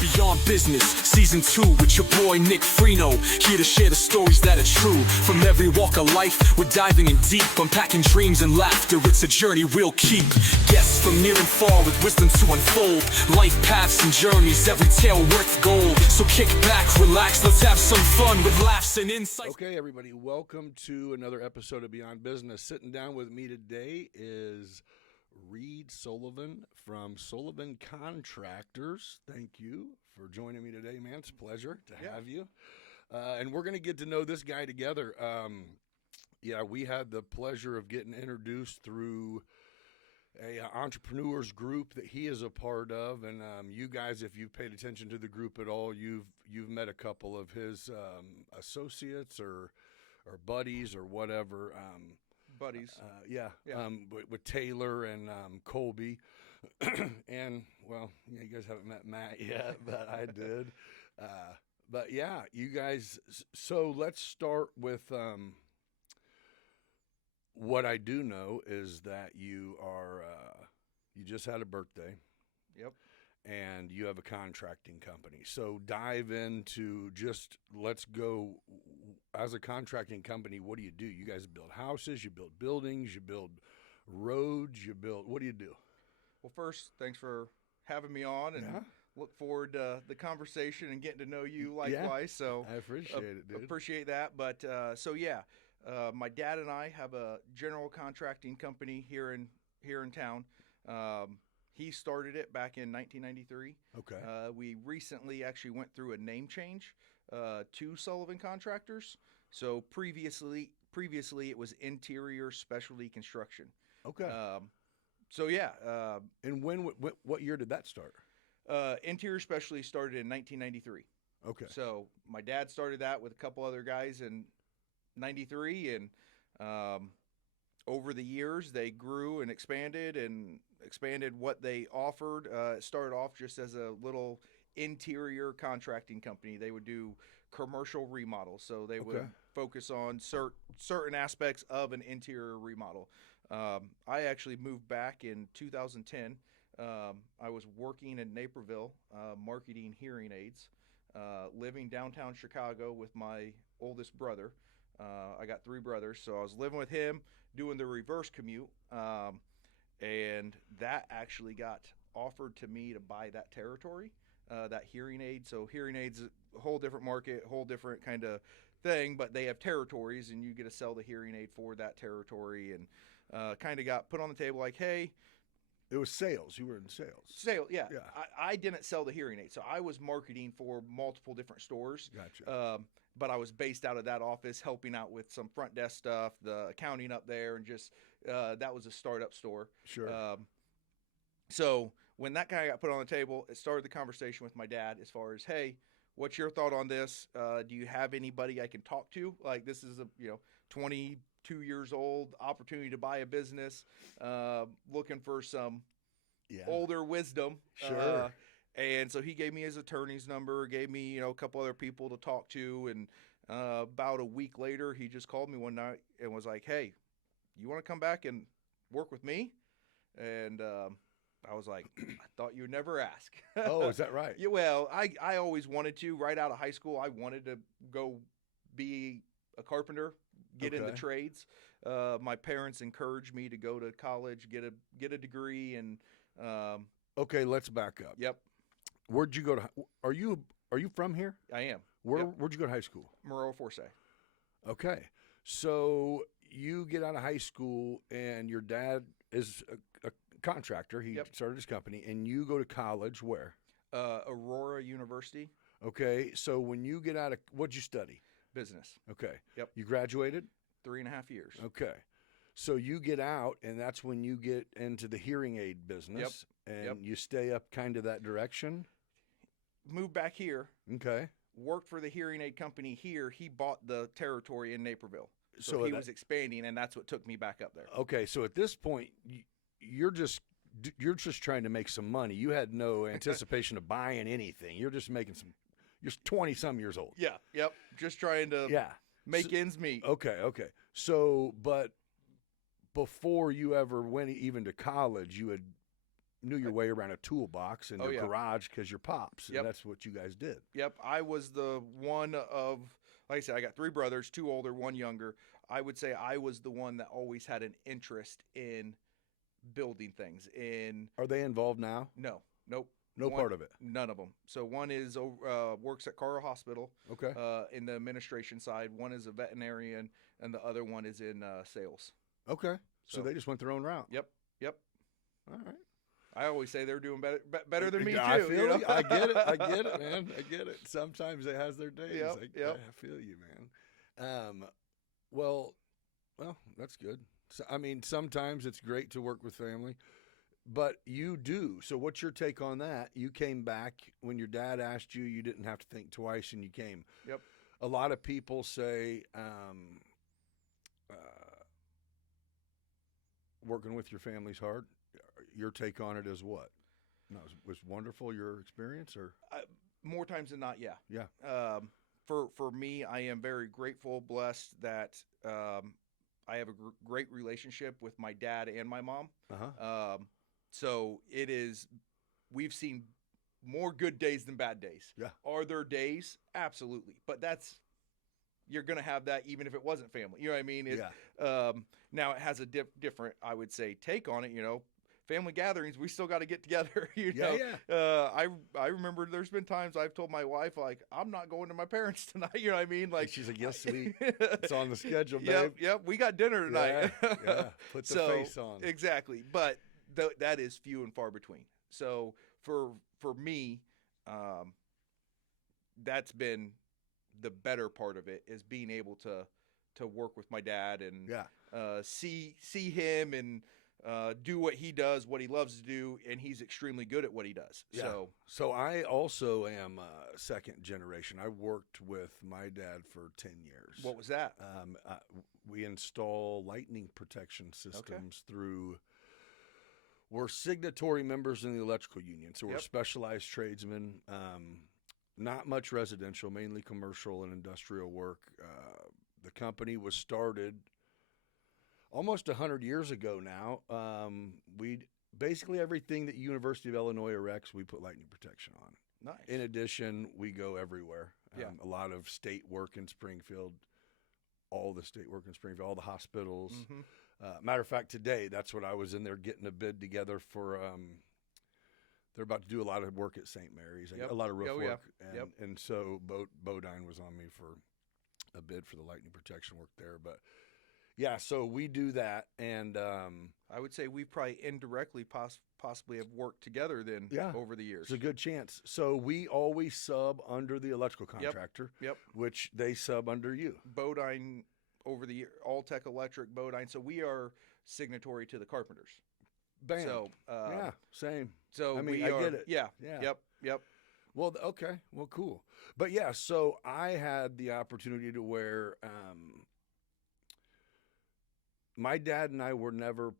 Beyond Business, Season 2 with your boy Nick Freno. Here to share the stories that are true. From every walk of life, we're diving in deep, unpacking dreams and laughter. It's a journey we'll keep. Guests from near and far with wisdom to unfold. Life paths and journeys, every tale worth gold. So kick back, relax, let's have some fun with laughs and insights. Okay, everybody, welcome to another episode of Beyond Business. Sitting down with me today is Sullivan from Sullivan Contractors. Thank you for joining me today, man. It's a pleasure to have you. And we're going to get to know this guy together. We had the pleasure of getting introduced through a entrepreneurs group that he is a part of, and you guys, if you've paid attention to the group at all, you've met a couple of his associates or buddies or whatever. Buddies. With Taylor and Colby. And, well, you guys haven't met Matt yet, but I did. But, yeah, you guys, so let's start with what I do know is that you are, you just had a birthday. Yep. And you have a contracting company. So dive into let's go. As a contracting company, what do? You guys build houses, you build buildings, you build roads, what do you do? Well, first, thanks for having me on, and look forward to the conversation and getting to know you likewise. So I appreciate it, dude. Appreciate that. But my dad and I have a general contracting company here in town. He started it back in 1993. Okay. We recently actually went through a name change to Sullivan Contractors. So previously it was Interior Specialty Construction. Okay. And what year did that start? Interior Specialty started in 1993. Okay. So my dad started that with a couple other guys in 93, and over the years they grew and expanded what they offered. It started off just as a little interior contracting company. They would do commercial remodels, so they would focus on certain aspects of an interior remodel. I actually moved back in 2010. I was working in Naperville, marketing hearing aids, living downtown Chicago with my oldest brother. I got three brothers, so I was living with him, doing the reverse commute, and that actually got offered to me to buy that territory, that hearing aid. So hearing aids, a whole different market, whole different kind of thing, but they have territories, and you get to sell the hearing aid for that territory, and kind of got put on the table like, hey. It was sales. You were in sales. Yeah. I didn't sell the hearing aid, so I was marketing for multiple different stores. Gotcha. But I was based out of that office, helping out with some front desk stuff, the accounting up there, and just that was a startup store. Sure. So when that guy got put on the table, it started the conversation with my dad as far as, hey, what's your thought on this? Do you have anybody I can talk to? Like, this is a 22 years old, opportunity to buy a business, looking for some older wisdom. Sure. And so he gave me his attorney's number, gave me, a couple other people to talk to. And about a week later, he just called me one night and was like, hey, you want to come back and work with me? And I was like, I thought you would never ask. Oh, is that right? Yeah, well, I always wanted to. Right out of high school, I wanted to go be a carpenter, get into trades. My parents encouraged me to go to college, get a degree, and okay, let's back up. Yep. Where'd you go to? Are you from here? I am. Where'd you go to high school? Maroa Forsyth. Okay, so you get out of high school, and your dad is a contractor. He started his company, and you go to college where? Aurora University. Okay, so when you get out of, what'd you study? Business. Okay. Yep. You graduated? 3.5 years. Okay. So you get out, and that's when you get into the hearing aid business, and you stay up kind of that direction? Moved back here. Okay. Worked for the hearing aid company here. He bought the territory in Naperville. So he was expanding, and that's what took me back up there. Okay, so at this point, you're just trying to make some money. You had no anticipation of buying anything. You're just making some. You're 20-some years old. Yeah. Yep. Just trying to make ends meet. Okay. So, but before you ever went even to college, you had knew your way around a toolbox in Oh, the yeah. garage because you're pops, and Yep. that's what you guys did. Yep, I was the one of, like I said, I got 3 brothers, 2 older, 1 younger. I would say I was the one that always had an interest in building things. Are they involved now? Nope. No One- part of it. None of them. So one is works at Carl Hospital Okay. in the administration side. One is a veterinarian, and the other one is in sales. Okay. So So- they just went their own route. Yep. All right. I always say they're doing better than me too. I feel you know? you. I get it. I get it, man. I get it. Sometimes it has their days. Yep. I feel you, man. Well, that's good. So, I mean, sometimes it's great to work with family, but you do. So what's your take on that? You came back when your dad asked you, you didn't have to think twice and you came. Yep. A lot of people say, working with your family's hard. Your take on it is what? No, was wonderful your experience, or More times than not, yeah. yeah, For me, I am very grateful, blessed that I have a great relationship with my dad and my mom. So it is, we've seen more good days than bad days. Yeah. Are there days? Absolutely. But you're going to have that even if it wasn't family. You know what I mean? yeah, Now it has a different, I would say, take on it, family gatherings, we still got to get together. Yeah, I remember there's been times I've told my wife, like, I'm not going to my parents tonight. You know what I mean? Like, she's like, yes, it's on the schedule, babe. Yep, we got dinner tonight. Yeah, put the face on. Exactly, but that is few and far between. So for me, that's been the better part of it, is being able to work with my dad and see him and do what he does, what he loves to do, and he's extremely good at what he does. Yeah. So I also am second generation. I worked with my dad for 10 years. What was that? We install lightning protection systems through. We're signatory members in the electrical union, so we're Yep. specialized tradesmen. Not much residential, mainly commercial and industrial work. The company was started almost 100 years ago now. We basically everything that University of Illinois erects, we put lightning protection on. Nice. In addition, we go everywhere. Yeah. A lot of state work in Springfield, all the state work in Springfield, all the hospitals. Mhm. Matter of fact, today, that's what I was in there getting a bid together for. They're about to do a lot of work at St. Mary's, Yep. a lot of roof Oh, yeah. work. And, Yep. and so Bodine was on me for a bid for the lightning protection work there. But yeah, so we do that. And I would say we probably indirectly possibly have worked together then over the years. it's a good chance. So we always sub under the electrical contractor, Yep. which they sub under you. Bodine over the year, All Tech Electric, Bodine. So we are signatory to the Carpenters. Bam. So yeah, same. So I mean, we I are, get it. Yeah. Yeah. Yep. Well, okay. Well, cool. But yeah, so I had the opportunity to where my dad and I were never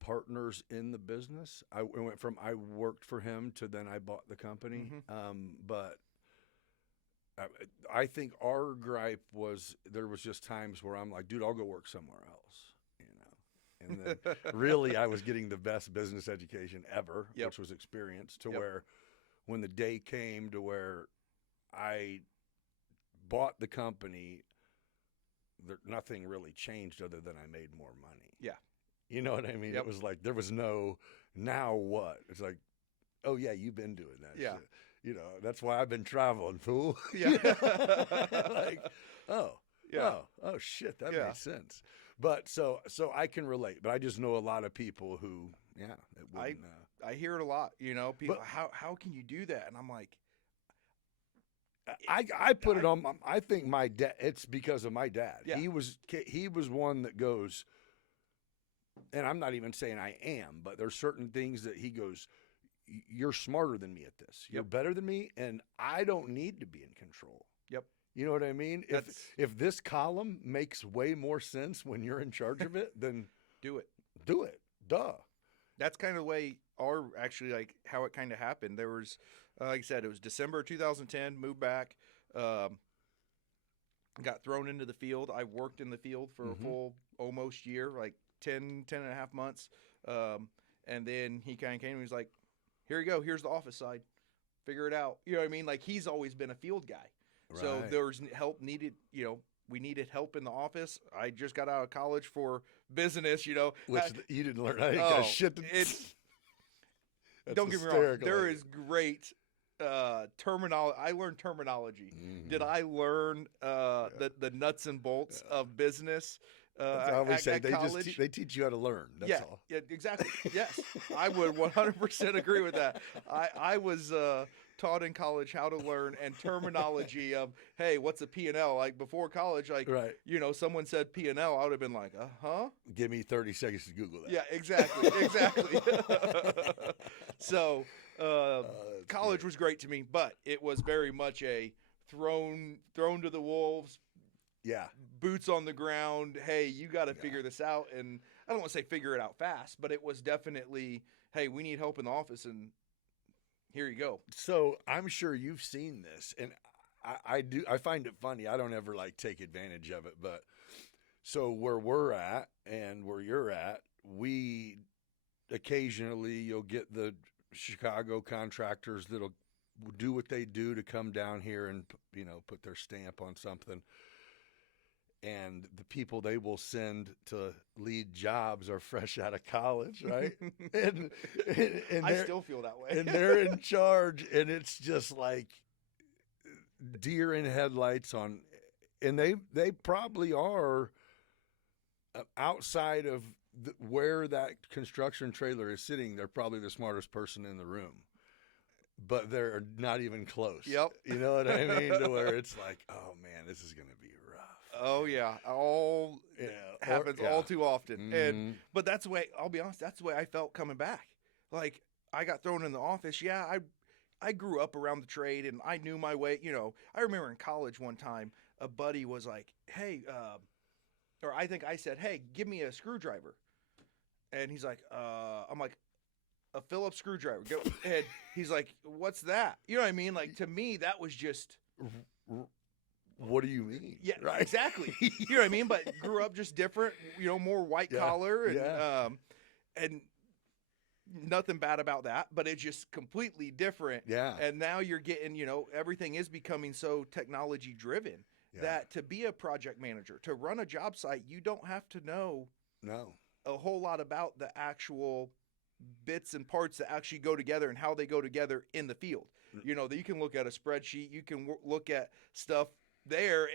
partners in the business. I went from I worked for him to then I bought the company. But I think our gripe was there was just times where I'm like, dude, I'll go work somewhere else, And then really I was getting the best business education ever, which was experience to where when the day came to where I bought the company, nothing really changed other than I made more money. Yeah. You know what I mean? It was like, there was no, now what? It's like, oh yeah, you've been doing that shit. You know, that's why I've been traveling, fool. Yeah. You know? Like, oh shit, that makes sense. But so I can relate, but I just know a lot of people who, it wouldn't. I hear it a lot, people, how can you do that? And I'm like, I put it on. I think my dad. It's because of my dad. Yeah. He was one that goes, and I'm not even saying I am, but there's certain things that he goes, you're smarter than me at this. You're better than me, and I don't need to be in control. Yep. You know what I mean? If this column makes way more sense when you're in charge of it, then do it. Do it. Duh. That's kind of the way like how it kind of happened. There was, like I said, it was December 2010, moved back, got thrown into the field. I worked in the field for a full almost year, like 10 and a half months. And then he kind of came and he was like, here you go. Here's the office side. Figure it out. You know what I mean? Like, he's always been a field guy. Right. So there's help needed, we needed help in the office. I just got out of college for business, Which you didn't learn. I think Oh, shit. Don't get me wrong. There is great terminology. I learned terminology. Mhm. Did I learn the nuts and bolts of business That's how we say at they college? they teach you how to learn. That's all. Yeah, exactly. Yes, I would 100% agree with that. I was taught in college how to learn and terminology of, hey, what's a P&L? Like, before college, like, Right. Someone said P&L, I would have been like, huh? Give me 30 seconds to Google that. Yeah, exactly. So college was great to me, but it was very much a thrown to the wolves, Yeah. boots on the ground. Hey, you got to figure this out. And I don't want to say figure it out fast, but it was definitely, hey, we need help in the office, and here you go. So I'm sure you've seen this, and I do. I find it funny. I don't ever take advantage of it, but so where we're at and where you're at, we occasionally you'll get the Chicago contractors that'll do what they do to come down here and put their stamp on something. And the people they will send to lead jobs are fresh out of college, right? and I still feel that way. and they're in charge, and it's just like deer in headlights on. And they probably are outside of where that construction trailer is sitting. They're probably the smartest person in the room, but they're not even close. Yep. You know what I mean? To where it's like, oh man, this is going to be rough. Oh yeah, happens all too often. Mm-hmm. But that's the way. I'll be honest. That's the way I felt coming back. Like, I got thrown in the office. Yeah, I grew up around the trade and I knew my way. I remember in college one time, a buddy was like, "Hey," or I think I said, "Hey, give me a screwdriver," and he's like, I'm like, "A Phillips screwdriver." Go. And he's like, "What's that?" You know what I mean? Like, to me, that was just. What do you mean? Yeah, right? Exactly. You know what I mean? But grew up just different, more white collar and nothing bad about that, but it's just completely different. Yeah. And now you're getting, everything is becoming so technology driven that to be a project manager, to run a job site, you don't have to know a whole lot about the actual bits and parts that actually go together and how they go together in the field. That you can look at a spreadsheet, you can look at stuff there,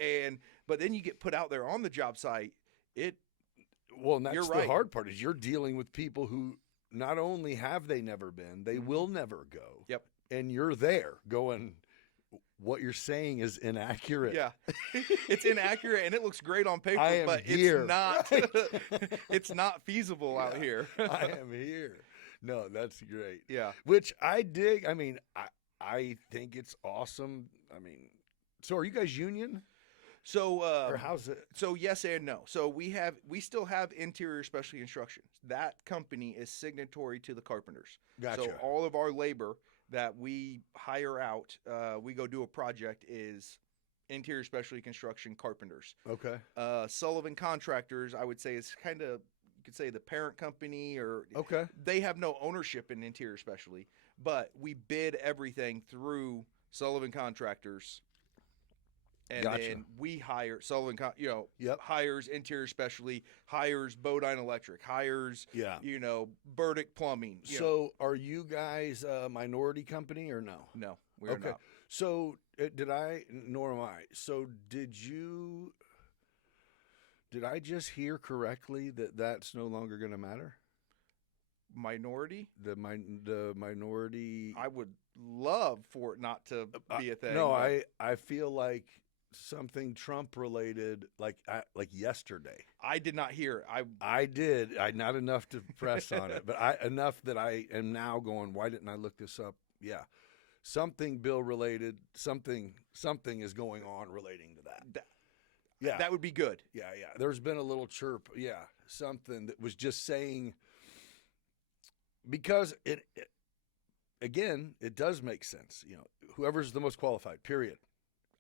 but then you get put out there on the job site. And that's the hard part is you're dealing with people who not only have they never been, they will never go. Yep. And you're there going, what you're saying is inaccurate. Yeah. It's inaccurate and it looks great on paper, but here. It's not it's not feasible out here. I am here. No, that's great. Yeah. Which I dig. I mean, I think it's awesome. I mean, so are you guys union? So or how's it? So yes and no. So we still have Interior Specialty Construction. That company is signatory to the carpenters. Gotcha. So all of our labor that we hire out, we go do a project, is Interior Specialty Construction carpenters. Okay. Sullivan Contractors, I would say, is kind of, you could say, the parent company, or okay. They have no ownership in Interior Specialty, but we bid everything through Sullivan Contractors. And then we hire Sullivan, hires Interior Specialty, hires Bodine Electric, hires, Burdick Plumbing. So are you guys a minority company or no? No, we're not. So nor am I. So did I just hear correctly that that's no longer going to matter? Minority? The minority. I would love for it not to be a thing. No, I feel like something Trump related, like yesterday. I did not hear it. I did. Not enough to press on it, but enough that I am now going, why didn't I look this up? Yeah. Something bill related, something is going on relating to that. Yeah. That would be good. Yeah. There's been a little chirp. Yeah. Something that was just saying, because it does make sense. Whoever's the most qualified, period.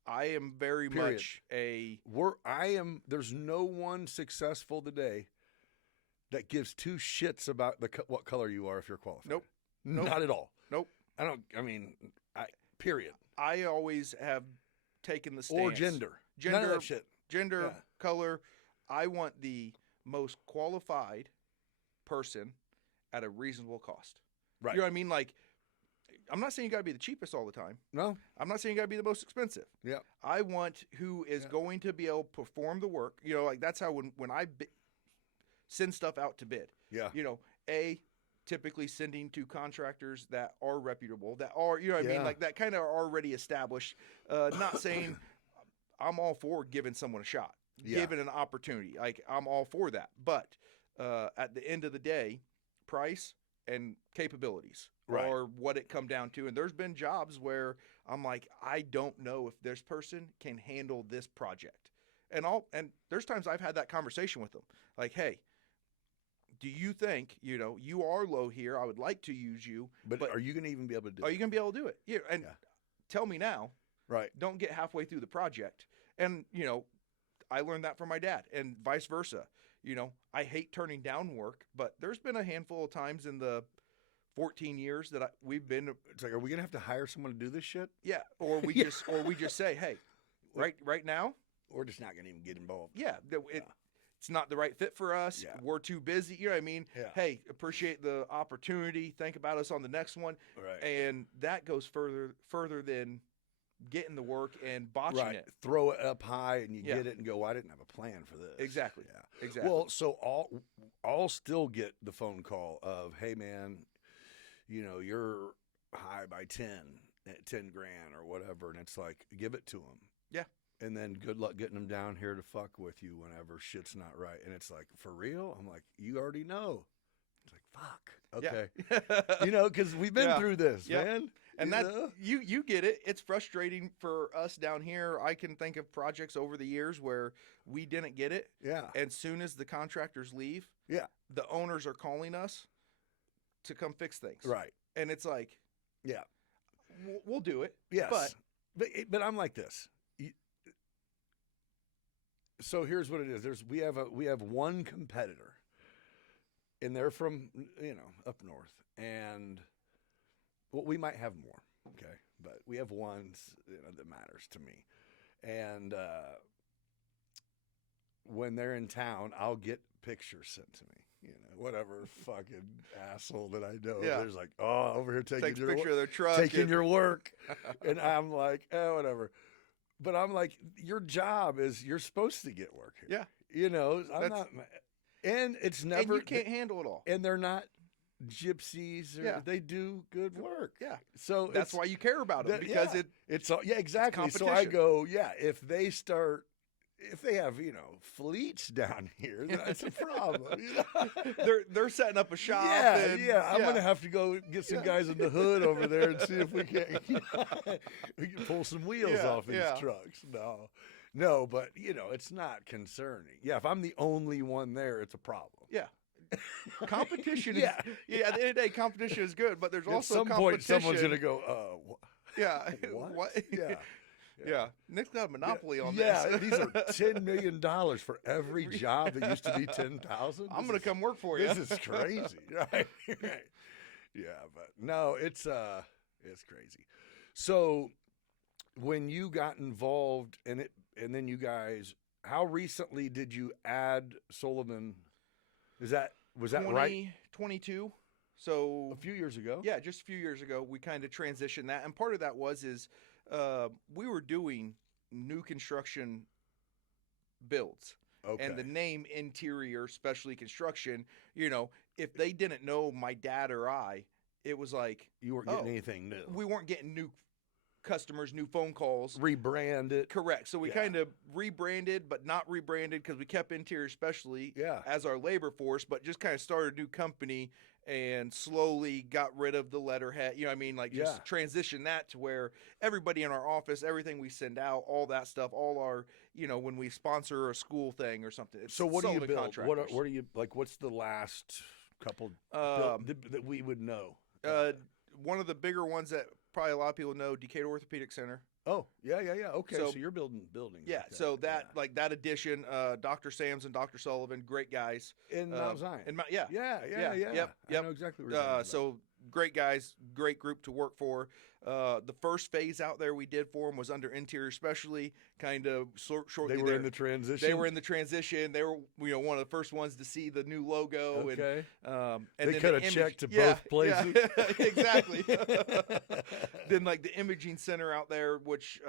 I am very much there's no one successful today that gives two shits about what color you are if you're qualified. Nope. Not at all. Nope. Period. I always have taken the stance. Or gender. None of that shit. Gender, color. I want the most qualified person at a reasonable cost. Right. You know what I mean? Like, I'm not saying you got to be the cheapest all the time. No. I'm not saying you got to be the most expensive. Yeah. I want who is going to be able to perform the work. You know, like that's how when I send stuff out to bid. Yeah. You know, typically sending to contractors that are reputable, that are, you know what I mean? Like that kind of are already established. Not saying I'm all for giving someone a shot, giving an opportunity. Like I'm all for that. But at the end of the day, price and capabilities are what it come down to. And there's been jobs where I'm like, I don't know if this person can handle this project. And there's times I've had that conversation with them. Like, hey, do you think, you are low here? I would like to use you. But are you going to even be able to do it? Are you going to be able to do it? Yeah. And tell me now. Right. Don't get halfway through the project. And, I learned that from my dad and vice versa. I hate turning down work, but there's been a handful of times in the 14 years that we've been. It's like, are we going to have to hire someone to do this shit? Yeah. Or we just say, hey, right now. We're just not going to even get involved. Yeah. It's not the right fit for us. Yeah. We're too busy. You know what I mean? Yeah. Hey, appreciate the opportunity. Think about us on the next one. Right. And that goes further than getting the work and botching it. Throw it up high and you get it and go, I didn't have a plan for this. Exactly. Yeah. Exactly. Well, so I'll still get the phone call of, hey man, you're high by 10 grand or whatever. And it's like, give it to them. Yeah. And then good luck getting them down here to fuck with you whenever shit's not right. And it's like, for real? I'm like, you already know. It's like, fuck. Okay. Yeah. Because we've been through this, man. And you get it. It's frustrating for us down here. I can think of projects over the years where we didn't get it. Yeah. And soon as the contractors leave, the owners are calling us to come fix things. Right. And it's like, yeah, we'll do it. Yes. But I'm like this. So here's what it is. We have one competitor, and they're from up north, and we might have more, okay, but we have one that matters to me, and when they're in town, I'll get pictures sent to me. Whatever fucking asshole that I know, there's like, over here taking your picture of their truck, your work, and I'm like, whatever. But I'm like, your job is you're supposed to get work here. Yeah. I'm not, and it's never. And you can't handle it all. And they're not gypsies. They do good work. Yeah. So that's why you care about them because it's exactly. It's so I go, if they have, fleets down here, that's a problem. They're setting up a shop. I'm going to have to go get some guys in the hood over there and see if we can pull some wheels off these trucks. No, but it's not concerning. Yeah, if I'm the only one there, it's a problem. Yeah. Competition is at the end of the day, competition is good, but there's also at some point someone's going to go, what? Yeah. Yeah, Nick's got a monopoly on this. Yeah, these are $10 million for every job that used to be 10,000. I'm going to come work for you. This is crazy, right? Yeah, but no, it's crazy. So when you got involved in it, and then you guys, how recently did you add Sullivan? Was that right? 22. So a few years ago. Yeah, just a few years ago, we kind of transitioned that, and part of that was we were doing new construction builds. Okay. And the name Interior Specialty Construction, if they didn't know my dad or I, it was like, you weren't getting anything new. We weren't getting new customers, new phone calls. Rebrand it. Correct. So we kind of rebranded, but not rebranded because we kept Interior Specialty as our labor force, but just kind of started a new company and slowly got rid of the letterhead. Just transition that to where everybody in our office, everything we send out, all that stuff, all our, when we sponsor a school thing or something. So what do you build? What are you, what's the last couple that we would know? One of the bigger ones that probably a lot of people know DEC Orthopedic Center. Oh, yeah. Okay, so, So- you're building buildings. Yeah, like that. so like that addition, Dr. Sams and Dr. Sullivan, great guys. In Mount Zion. Yeah. Yeah. Yep. I know exactly what you're talking about. So great guys, great group to work for. The first phase out there we did for them was under interior specialty, kind of shortly. They were in the transition. They were in the transition. They were, one of the first ones to see the new logo. Okay. And They then could the have checked to both places. Yeah, exactly. Then like the imaging center out there, which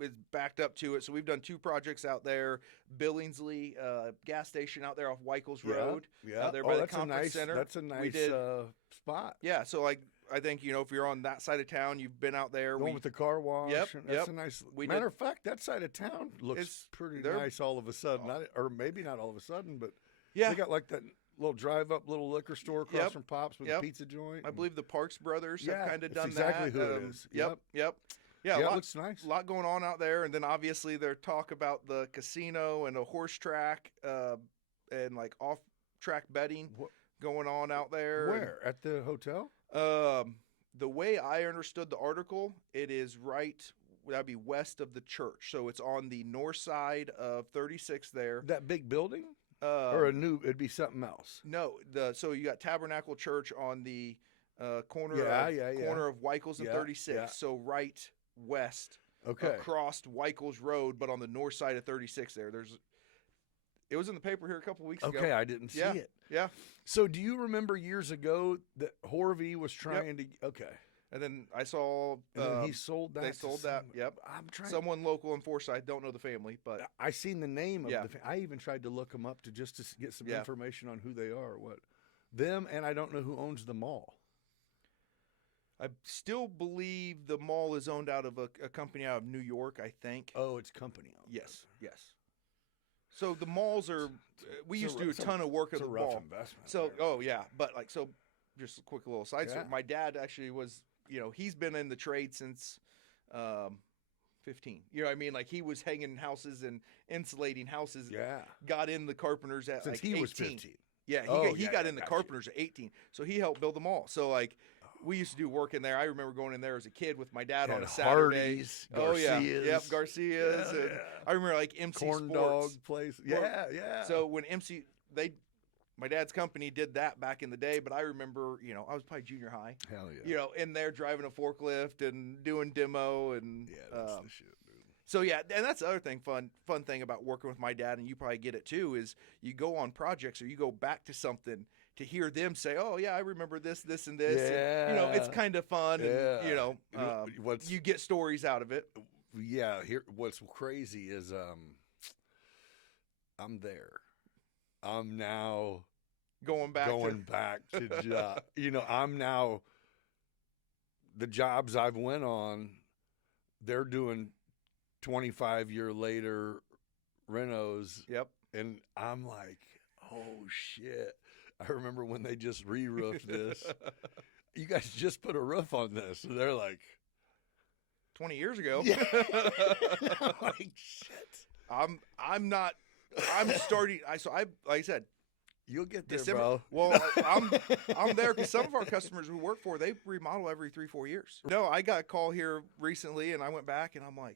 is backed up to it. So we've done 2 projects out there. Billingsley gas station out there off Weichels Road. Yeah. Out there by the that's conference center. That's a nice did- spot. Yeah, so like I think if you're on that side of town, you've been out there. The one with the car wash. Yep, and that's yep. a nice. We Matter did- of fact, that side of town looks It's- pretty they're- nice all of a sudden. Or maybe not all of a sudden, but Yeah. they got like that little drive-up little liquor store across Yep, from Pops with a yep. pizza joint. I believe the Parks brothers Yeah, have kind of that's done exactly that. who it is. Yep. Yeah, Yeah, a it lot, looks nice. lot going on out there, and then obviously there's talk about the casino and a horse track and like off-track betting going on out there. Where at the hotel? The way I understood the article, it is that'd be west of the church, so it's on the north side of 36 there. That big building, or a new? It'd be something else. No, so you got Tabernacle Church on the corner Yeah. of Weichels and Yeah, 36, yeah. so right west Okay. across Weichels Road, but on the north side of 36 there. It was in the paper here a couple weeks ago. Okay, I didn't see Yeah. it. Yeah, So, do you remember years ago that Horvey was trying to? Okay, and then I saw and then he sold that. they to sold that. someone. Yep, I'm trying. someone local in Forsyth. Don't know the family, but I seen the name of Yeah. I even tried to look them up to get some Yeah. information on who they are, what them, and I don't know who owns the mall. I still believe the mall is owned out of a company out of New York. I think. Oh, it's company owned. Yes. So the malls are. We it's used a to do a it's a- ton of work at It's a the rough mall. investment. So, there. but like, so just a quick little side story. Yeah. My dad actually was, he's been in the trade since 15. You know what I mean? Like he was hanging houses and insulating houses. yeah, Got in the carpenters at since like he 18. was 15. Yeah, Oh, he yeah, got yeah, in the gotcha. carpenters at 18. So he helped build the mall. So like we used to do work in there. I remember going in there as a kid with my dad on Had a Saturday. Hardee's, Oh yeah. Garcia's. Yep, Garcia's. Yeah, and yeah. I remember like MC Corn Sports. dog place. Yeah, yeah. So when my dad's company did that back in the day, but I remember, I was probably junior high, hell yeah. in there driving a forklift and doing demo and Yeah, that's the shit, dude. so yeah, and that's the other thing, fun thing about working with my dad, and you probably get it too, is you go on projects or you go back to something to hear them say, "Oh yeah, I remember this, this, and this." And, it's Yeah. kind of fun, Yeah. and What's you get stories out of it. yeah, here what's crazy is I'm there. I'm now Going back to job. I'm now the jobs I've went on, they're doing 25-year later renos, Yep. and I'm like, oh shit. I remember when they just re-roofed this. You guys just put a roof on this. And they're like, 20 years ago. yeah. I'm like, shit. I'm starting. Like I said, You'll get there, December. bro. Well, I'm there because some of our customers we work for, they remodel every 3-4 years. No, I got a call here recently, and I went back, and I'm like,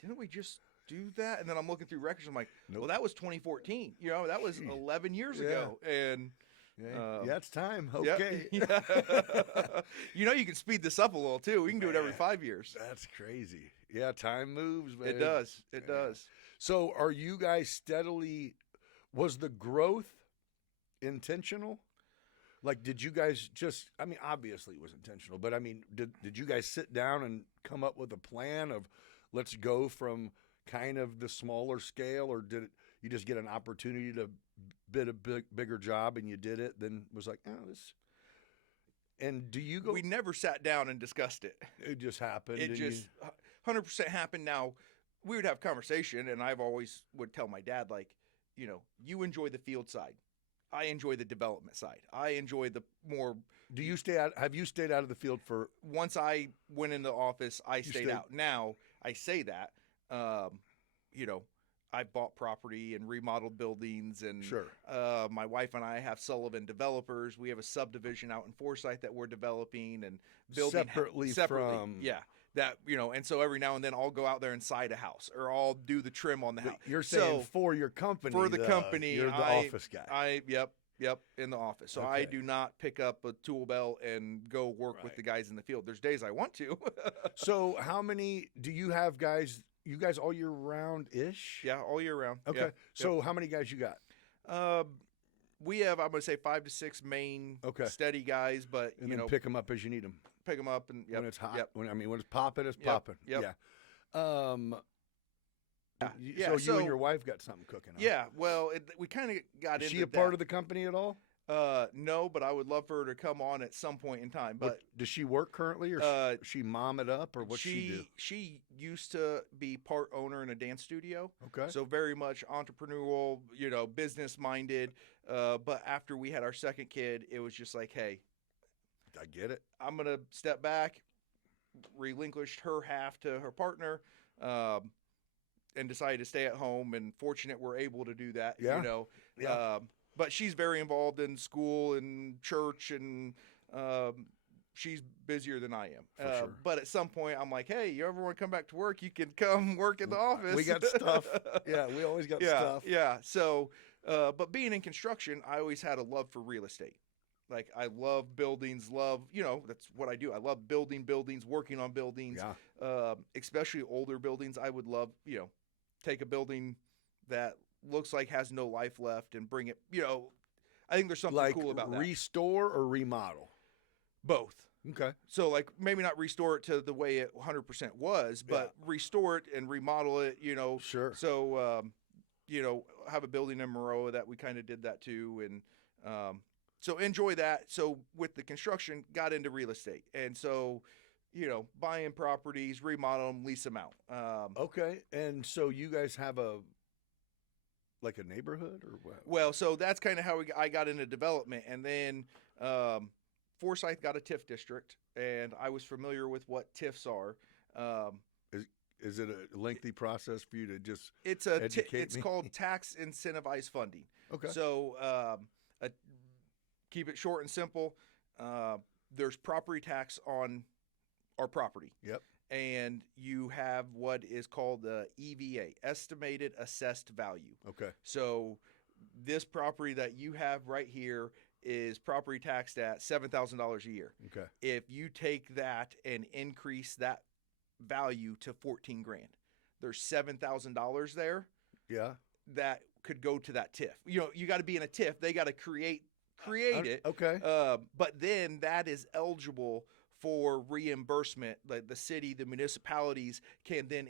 didn't we just do that? And then I'm looking through records. I'm like, Nope. well, that was 2014. That was Jeez. 11 years Yeah. ago. And Yeah, it's time. yep. Okay. You can speed this up a little too. We can do it every Man. 5 years. That's crazy. Yeah, time moves, man. It does. It Yeah. does. So are you guys steadily, was the growth intentional? Like, did you guys just, obviously it was intentional, but did you guys sit down and come up with a plan of let's go from kind of the smaller scale, or you just get an opportunity to bid a bigger job and you did it, then was like, this, and do you go, We never sat down and discussed it. it just happened. It and just 100% happened. Now, we would have conversation, and I've always would tell my dad, like, you enjoy the field side. I enjoy the development side. I enjoy the more. do you stay out, have you stayed out of the field for, Once I went into office, I stayed stayed- out. Now, I say that, I've bought property and remodeled buildings, and Sure. my wife and I have Sullivan Developers. We have a subdivision out in Forsyth that we're developing and building Separately from- Yeah, that and so every now and then I'll go out there inside a house, or I'll do the trim on the house. You're saying for your company, for the company, you're the office guy. Yep, in the office. So Okay. I do not pick up a tool belt and go work with Right. the guys in the field. There's days I want to. So how many do you have, guys? You guys all year round ish? Yeah, all year round. Okay. Yeah. So how many guys you got? We have, I'm going to say, 5 to 6 main steady guys, but And then pick them up as you need them. pick them up and When it's hot. Yep. When it's popping, it's popping. Yep. Yeah. Yeah, So you so- and your wife got something cooking. Huh? Yeah, well, we kind of got Is into she a part of the company at all? No, but I would love for her to come on at some point in time. But Does she work currently, or she mom it up, or what she do? She used to be part owner in a dance studio. Okay. So very much entrepreneurial, business minded. But after we had our second kid, it was just like, hey, I get it. I'm gonna step back, relinquished her half to her partner, and decided to stay at home. And fortunate we're able to do that. Yeah. Yeah. But she's very involved in school and church, and she's busier than I am. For sure. But at some point, I'm like, hey, you ever want to come back to work? You can come work in the office. We got stuff. Yeah, we always got stuff. Yeah. So, but being in construction, I always had a love for real estate. Like, I love buildings, that's what I do. I love building buildings, working on buildings, especially older buildings. I would love, take a building that looks like has no life left and bring it, I think there's something cool about that. Restore or remodel? Both. Okay. So, like, maybe not restore it to the way it 100% was, but restore it and remodel it, Sure. So, have a building in Maroa that we kind of did that too. And, so enjoy that. So with the construction, got into real estate. And so, buying properties, remodel them, lease them out. Okay. And so you guys have a neighborhood or what? Well, so that's kind of how I got into development. And then Forsyth got a TIF district, and I was familiar with what TIFs are. Is it a lengthy process for you to just It's educate me? called tax incentivized funding. Okay. So keep it short and simple. There's property tax on our property. Yep. And you have what is called the EVA, estimated assessed value. Okay. So this property that you have right here is property taxed at $7,000 a year. Okay. If you take that and increase that value to 14 grand, there's $7,000 there. Yeah. That could go to that TIF. You got to be in a TIF. They got to create it. Okay. But then that is eligible for reimbursement. Like the city, the municipalities can then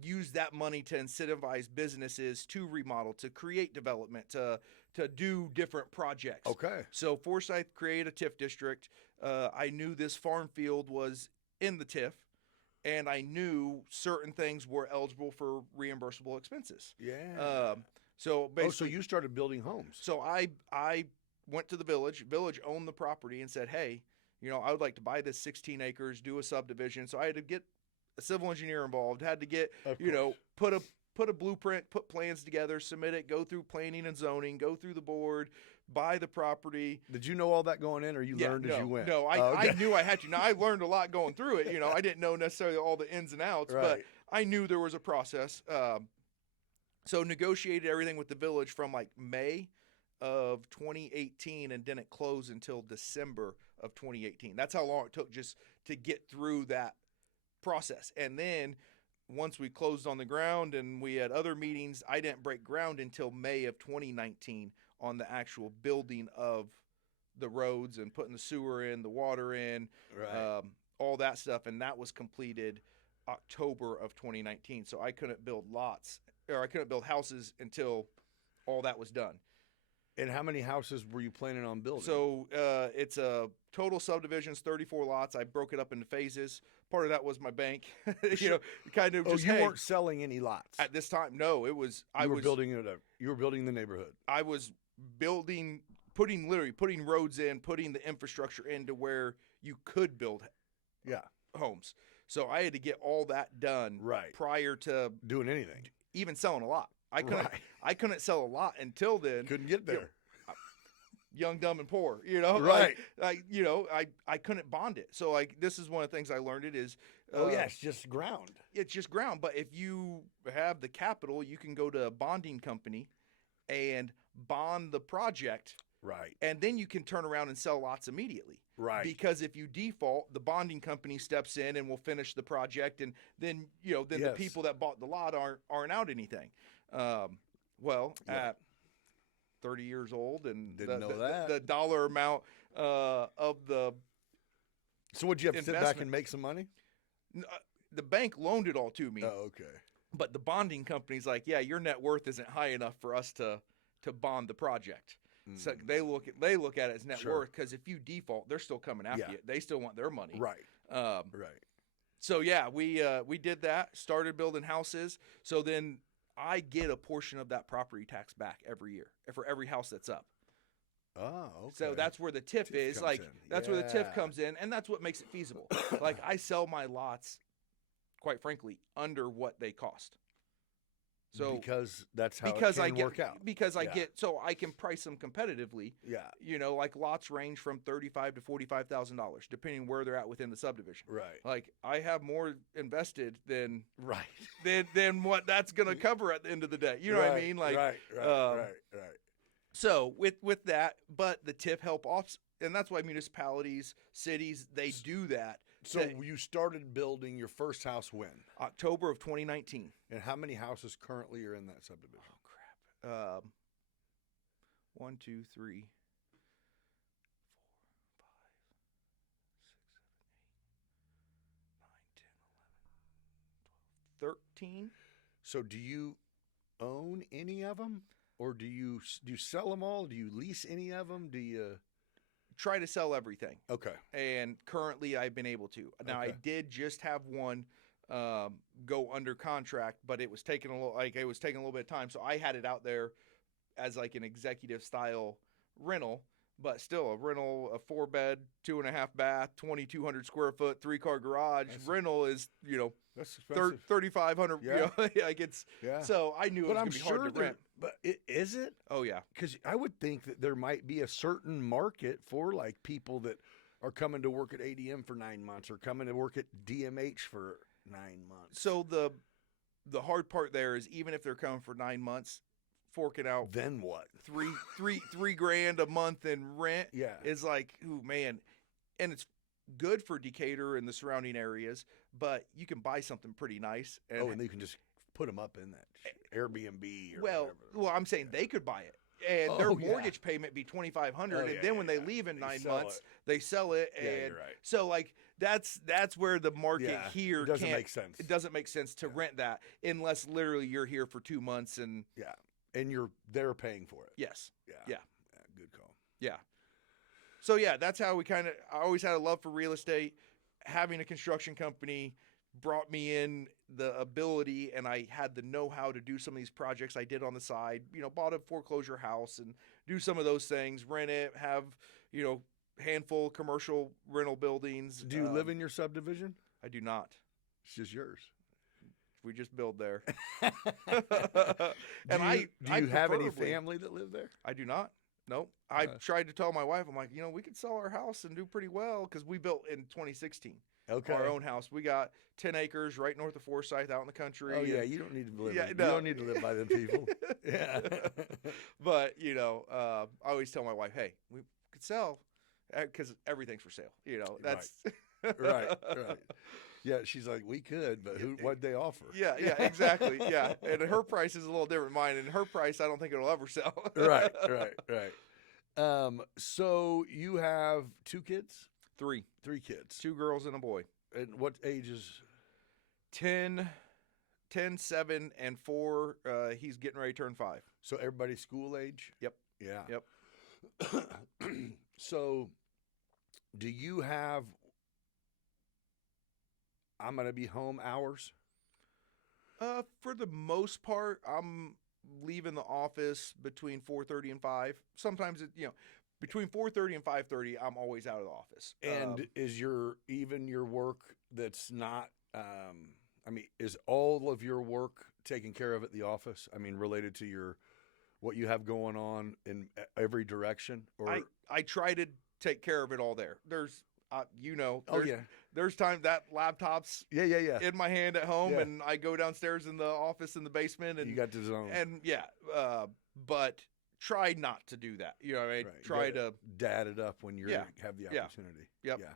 use that money to incentivize businesses to remodel, to create development, to do different projects. Okay. So Forsyth created a TIF district. I knew this farm field was in the TIF, and I knew certain things were eligible for reimbursable expenses. Yeah. So basically, so you started building homes. So I went to the village. Village owned the property and said, hey, I would like to buy this 16 acres, do a subdivision. So I had to get a civil engineer involved, had to get, put a blueprint, put plans together, submit it, go through planning and zoning, go through the board, buy the property. Did you know all that going in, or you learned as you went? No, I knew I had to. Now, I learned a lot going through it. I didn't know necessarily all the ins and outs, Right. but I knew there was a process. So negotiated everything with the village from like May of 2018 and didn't close until December of 2018. That's how long it took just to get through that process. And then once we closed on the ground and we had other meetings, I didn't break ground until May of 2019 on the actual building of the roads and putting the sewer in, the water in, Right. all that stuff. And that was completed October of 2019. So I couldn't build houses until all that was done. And how many houses were you planning on building? So it's a total subdivisions, 34 lots. I broke it up into phases. Part of that was my bank. Kind of. Just, you weren't selling any lots at this time. No, it was. You were building the neighborhood. I was putting roads in, putting the infrastructure into where you could build. Yeah. Homes. So I had to get all that done Right. prior to Doing anything. even selling a lot. I couldn't sell a lot until then. Couldn't get there. Young, dumb, and poor, you know, Right. I couldn't bond it. So like, this is one of the things I learned It's just ground. it's just ground. But if you have the capital, you can go to a bonding company and bond the project, Right. and then you can turn around and sell lots immediately. Right. Because if you default, the bonding company steps in and will finish the project, and then the Yes. people that bought the lot aren't out anything. At 30 years old and Didn't know that. the dollar amount of the So would you have to sit back investment. and make some money? the bank loaned it all to me, Oh, okay. but the bonding company's like, yeah, your net worth isn't high enough for us to bond the project. So they look at it as net Sure. worth, because if you default, they're still coming after Yeah. you. They still want their money. Right. Um, Right. So yeah, we did that. Started building houses. So then I get a portion of that property tax back every year for every house that's up. Oh, okay. So that's where the TIF TIF is. comes Like in. that's where the TIF Yeah. comes in, and that's what makes it feasible. Like I sell my lots, quite frankly, under what they cost. So because that's how it because can I get work out. because I Yeah. get so I can price them competitively. Yeah. Like lots range from $35,000 to $45,000, depending where they're at within the subdivision. Right. Like I have more invested than Right. than what that's going to cover at the end of the day. You know what I Right, mean? Like right. Right. So with that, but the TIF help off, and that's why municipalities, cities, they do that. So you started building your first house when? October of 2019. And how many houses currently are in that subdivision? Oh crap! 1, 2, 3, 4, 5, 6, 7, 8, 9, 10, 11, 12, 13. So do you own any of them, or do you sell them all? Do you lease any of them? Do you Try to sell everything. Okay. And currently I've been able to. Now I Okay. did just have one go under contract, but it was taking a little bit of time. So I had it out there as like an executive style rental, but still a rental, a 4-bed, 2.5 bath, 2,200 square foot, 3-car garage rental is, That's expensive. 3,500. Yeah. Like it's, Yeah. so I knew it But was I'm going to be sure hard to rent. But is it? Oh yeah. Because I would think that there might be a certain market for like people that are coming to work at ADM for 9 months or coming to work at DMH for 9 months. So the hard part there is, even if they're coming for 9 months, forking out Then what? three grand a month in rent Yeah. is like, ooh man. And it's good for Decatur and the surrounding areas, but you can buy something pretty nice. And, And you can just put them up in that Airbnb or well, whatever. I'm saying they could buy it, and their mortgage payment be $2,500, Oh, and yeah, then when yeah, they leave in they 9 sell months, it. they sell it, Yeah, and you're right. so like that's where the market Yeah, here it doesn't can't make sense. It doesn't make sense to rent that unless literally you're here for 2 months, and Yeah. And they're paying for it. yes, Yeah. Yeah. Good call. yeah. So yeah, that's how I always had a love for real estate. Having a construction company brought me in the ability, and I had the know-how to do some of these projects I did on the side. Bought a foreclosure house and do some of those things, rent it, have, handful of commercial rental buildings. Do you live in your subdivision? I do not. It's just yours. We just build there. Do And you have any preferably- family that live there? I do not. Nope. I tried to tell my wife, I'm like, we could sell our house and do pretty well, because we built in 2016. Okay. Our own house. We got 10 acres right north of Forsyth, out in the country. Oh yeah, and- you don't need to live. Yeah, You no. don't need to live by them people. Yeah. But I always tell my wife, hey, we could sell, because everything's for sale. That's right. Yeah, she's like, we could, but what'd they offer? Yeah, exactly. Yeah, and her price is a little different than mine, and her price, I don't think it'll ever sell. Right. So you have 2 kids? 3 kids. 2 girls and a boy. And what ages? 10, 7, and 4. He's getting ready to turn 5. So everybody school age? Yep. Yeah. Yep. So do you have I'm going to be home hours? For the most part, I'm leaving the office between 4:30 and 5. Sometimes between 4:30 and 5:30, I'm always out of the office. And is your work that's not I mean, is all of your work taken care of at the office? I mean, related to what you have going on in every direction? Or I try to take care of it all there. There's oh yeah, there's time that laptop's yeah. in my hand at home, Yeah. and I go downstairs in the office in the basement, and You got the zone. and but try not to do that. You know what I mean? Right. You Try gotta to dad it up when you Yeah. have the Yeah. opportunity. Yep. Yeah.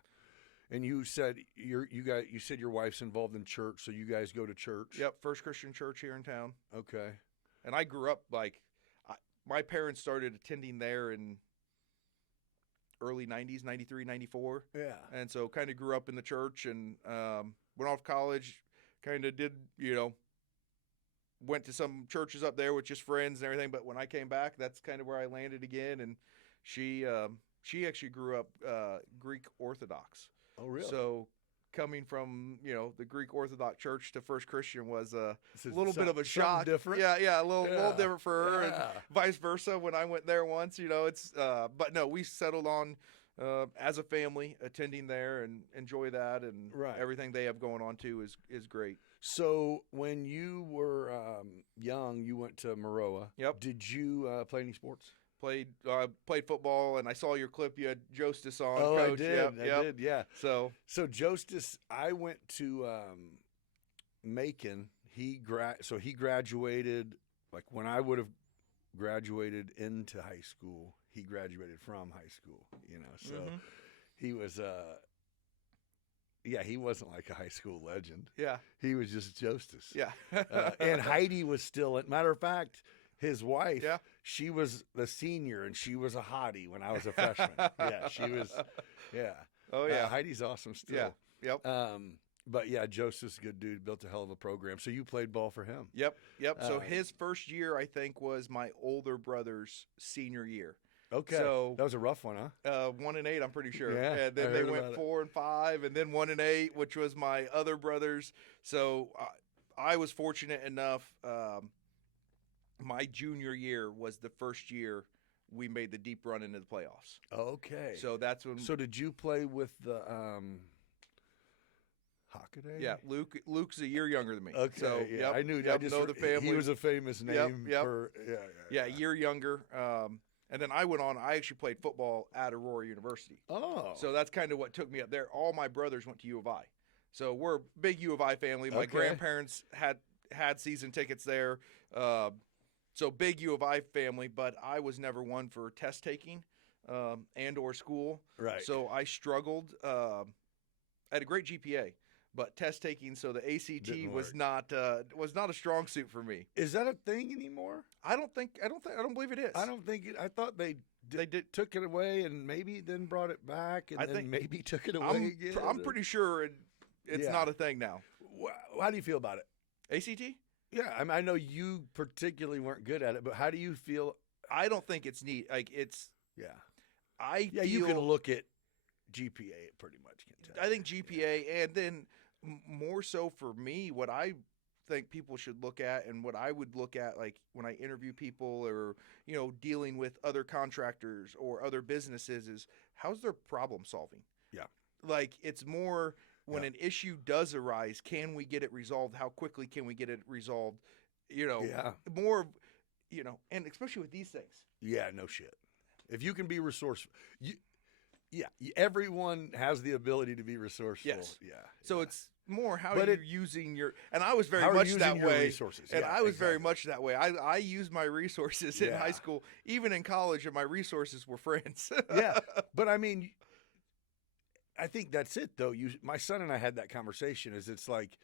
And you said you said your wife's involved in church, so you guys go to church. First Christian church here in town. Okay. And I grew up my parents started attending there in early 90s, 93, 94. Yeah. And so kind of grew up in the church, and went off to college, kind of did, went to some churches up there with just friends and everything. But when I came back, that's kind of where I landed again. And she actually grew up Greek Orthodox. Oh, really? So coming from, the Greek Orthodox church to First Christian was a This is little bit of a something shock. different. Yeah, a little different for her, and Yeah. vice versa when I went there once. It's but no, we settled on as a family attending there and enjoy that, and Right. everything they have going on too is great. So when you were young, you went to Maroa. Yep. Did you play any sports? Played football, and I saw your clip. You had Jostis on. Oh, Coach. I did. Yep, I yep. did. Yeah. So So Jostis, I went to Macon. He graduated like when I would have graduated into high school. He graduated from high school. So Mhm. he was he wasn't like a high school legend. yeah, He was just Jostis. yeah. And Heidi was still. Matter of fact, his wife. Yeah. She was the senior, and she was a hottie when I was a freshman. Yeah, she was. Yeah. Oh yeah, Heidi's awesome still. yeah. Yep. But yeah, Joseph's a good dude. Built a hell of a program. So you played ball for him. Yep. So Uh, his first year, I think, was my older brother's senior year. Okay. So- that was a rough one, huh? 1-8, I'm pretty sure. Yeah, And I then they heard went about it. 4-5, and then 1-8, which was my other brother's. So I was fortunate enough. My junior year was the first year we made the deep run into the playoffs. Okay. So that's when. So did you play with the Hockaday? yeah, Luke's a year younger than me. Okay. So yeah, yep, I knew. Yep, I just know the family. He was a famous name yep. for. Yeah, a year younger. And then I went on. I actually played football at Aurora University. Oh. So that's kind of what took me up there. All my brothers went to U of I. So we're a big U of I family. My Okay. grandparents had season tickets there. So big U of I family, but I was never one for test taking and or school. Right. So I struggled. I had a great GPA, but test taking, so the ACT Didn't was work. not a strong suit for me. Is that a thing anymore? I don't believe it is. I don't think it. I thought they They did. took it away and maybe then brought it back and I then think- maybe took it away I'm again. pretty sure it's Yeah. not a thing now. How do you feel about it? ACT? Yeah, I mean, I know you particularly weren't good at it, but how do you feel? I don't think it's neat. Like it's. Yeah, I yeah, feel, you can look at GPA. It pretty much can tell. I think GPA, and then more so for me, what I think people should look at, and what I would look at, like when I interview people or dealing with other contractors or other businesses, is how's their problem solving. Yeah. Like it's more when Yeah. an issue does arise, can we get it resolved? How quickly can we get it resolved? Yeah, More of, and especially with these things. yeah, no shit. If you can be resourceful, everyone has the ability to be resourceful. Yes. Yeah. So yeah. it's more how But you're using your, and I was very How are you much using that your way. resources? And Yeah, I was very exactly. much that way. I used my resources in Yeah. high school, even in college, and my resources were friends. Yeah, but I mean, I think that's it though. My son and I had that conversation. It's like,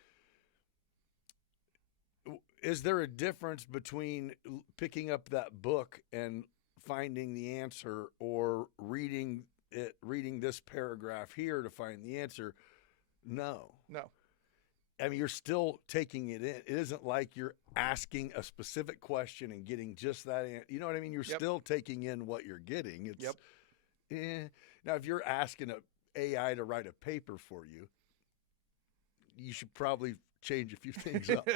is there a difference between picking up that book and finding the answer, or reading this paragraph here to find the answer? No. No. I mean, you're still taking it in. It isn't like you're asking a specific question and getting just that answer. You know what I mean? You're Yep. still taking in what you're getting. It's, Yep. Now, if you're asking a AI to write a paper for you, you should probably change a few things up.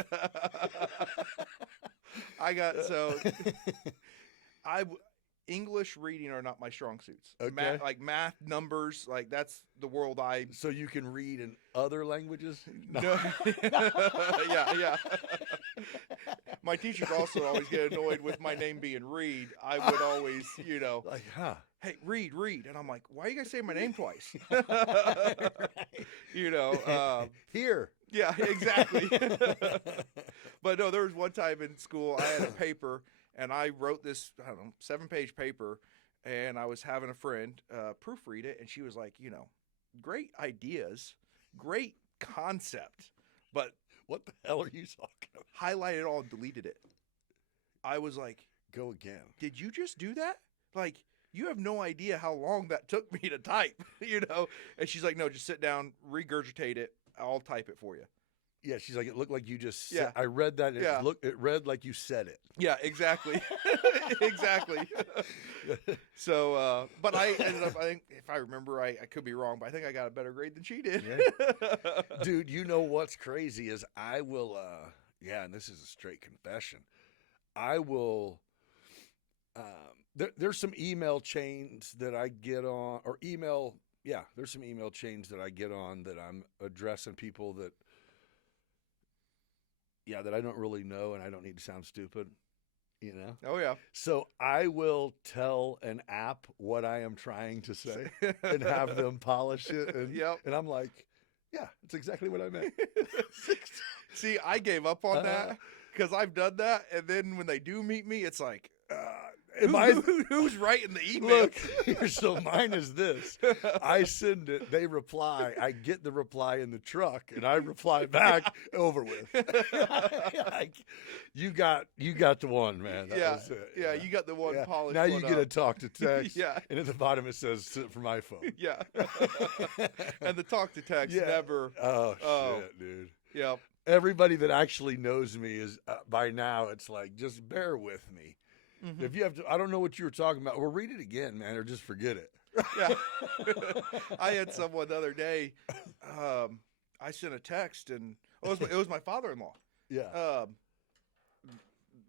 English, reading are not my strong suits. Okay. Like math, numbers, like that's the world I. So you can read in other languages? No. Yeah. My teachers also always get annoyed with my name being Reed. I would always, Like, huh? hey, Reed, and I'm like, why are you guys saying my name twice? Here. Yeah, exactly. But no, there was one time in school I had a paper and I wrote this, 7-page paper, and I was having a friend proofread it, and she was like, great ideas, great concept, but What the hell are you talking about? highlighted it all and deleted it. I was like, Go again. did you just do that? Like, you have no idea how long that took me to type, And she's like, no, just sit down, regurgitate it. I'll type it for you. Yeah, she's like, it looked like you just said, Yeah. I read that. Yeah. It read like you said it. Yeah, exactly. Exactly. So, but I ended up, I think, if I remember, I could be wrong, but I think I got a better grade than she did. Yeah. Dude, you know what's crazy is I will, and this is a straight confession. I will, there's some email chains that I get on, there's some email chains that I get on that I'm addressing people that I don't really know, and I don't need to sound stupid, Oh, yeah. So I will tell an app what I am trying to say and have them polish it. And, Yep. and I'm like, yeah, it's exactly what I meant. See, I gave up on that because I've done that. And then when they do meet me, it's like, who's writing the email? Look, so mine is this. I send it, they reply, I get the reply in the truck, and I reply back, over with. Like, you got the one, man. That was it. Yeah, you got the one polished. Now you one get up. a talk to text. Yeah. And at the bottom it says for my phone. Yeah. And the talk to text Yeah. never. Oh, shit, dude. Yeah. Everybody that actually knows me is by now it's like, just bear with me. Mhm. If you have to, I don't know what you were talking about. Well, read it again, man, or just forget it. Yeah. I had someone the other day. I sent a text, and it was my father-in-law. Yeah.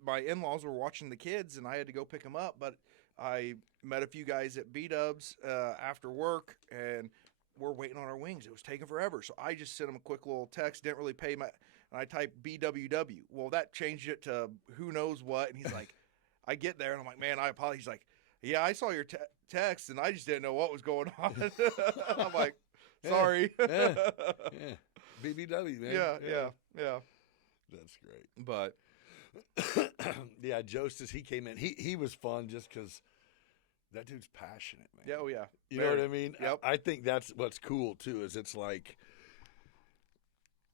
My in-laws were watching the kids, and I had to go pick them up. But I met a few guys at B-Dubs after work, and we're waiting on our wings. It was taking forever, so I just sent him a quick little text. Didn't really pay my. And I typed BWW. Well, that changed it to who knows what, and he's like. I get there, and I'm like, man, I apologize. He's like, yeah, I saw your text, and I just didn't know what was going on. I'm like, sorry. Yeah. BBW, man. Yeah. That's great. But yeah, Jostis, he came in. He was fun just because that dude's passionate, man. yeah, oh yeah. You know what I mean? Yep. I think that's what's cool too. Is it's like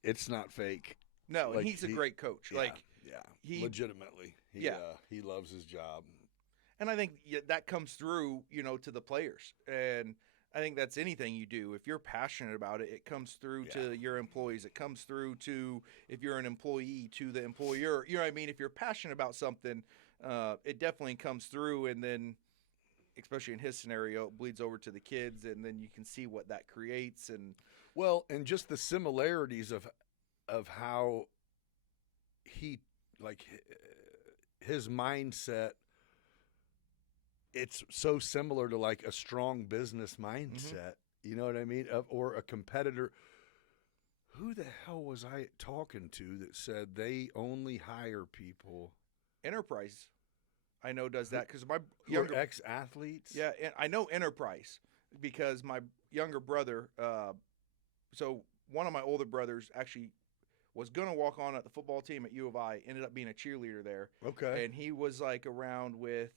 it's not fake. No, Like, and he's a great coach. Yeah, Like, he legitimately. He loves his job. and I think that comes through, to the players. And I think that's anything you do. If you're passionate about it, it comes through to your employees. It comes through to, if you're an employee, to the employer. You know what I mean? If you're passionate about something, it definitely comes through. And then, especially in his scenario, it bleeds over to the kids. And then you can see what that creates. And And just the similarities of how he, like, his mindset, it's so similar to like a strong business mindset. You know what I mean? Or a competitor. Who the hell was I talking to that said they only hire people? Enterprise, I know, does that because my Who are ex-athletes? Yeah, and I know Enterprise because my younger brother, so one of my older brothers actually was going to walk on at the football team at U of I, ended up being a cheerleader there. Okay. And he was like around with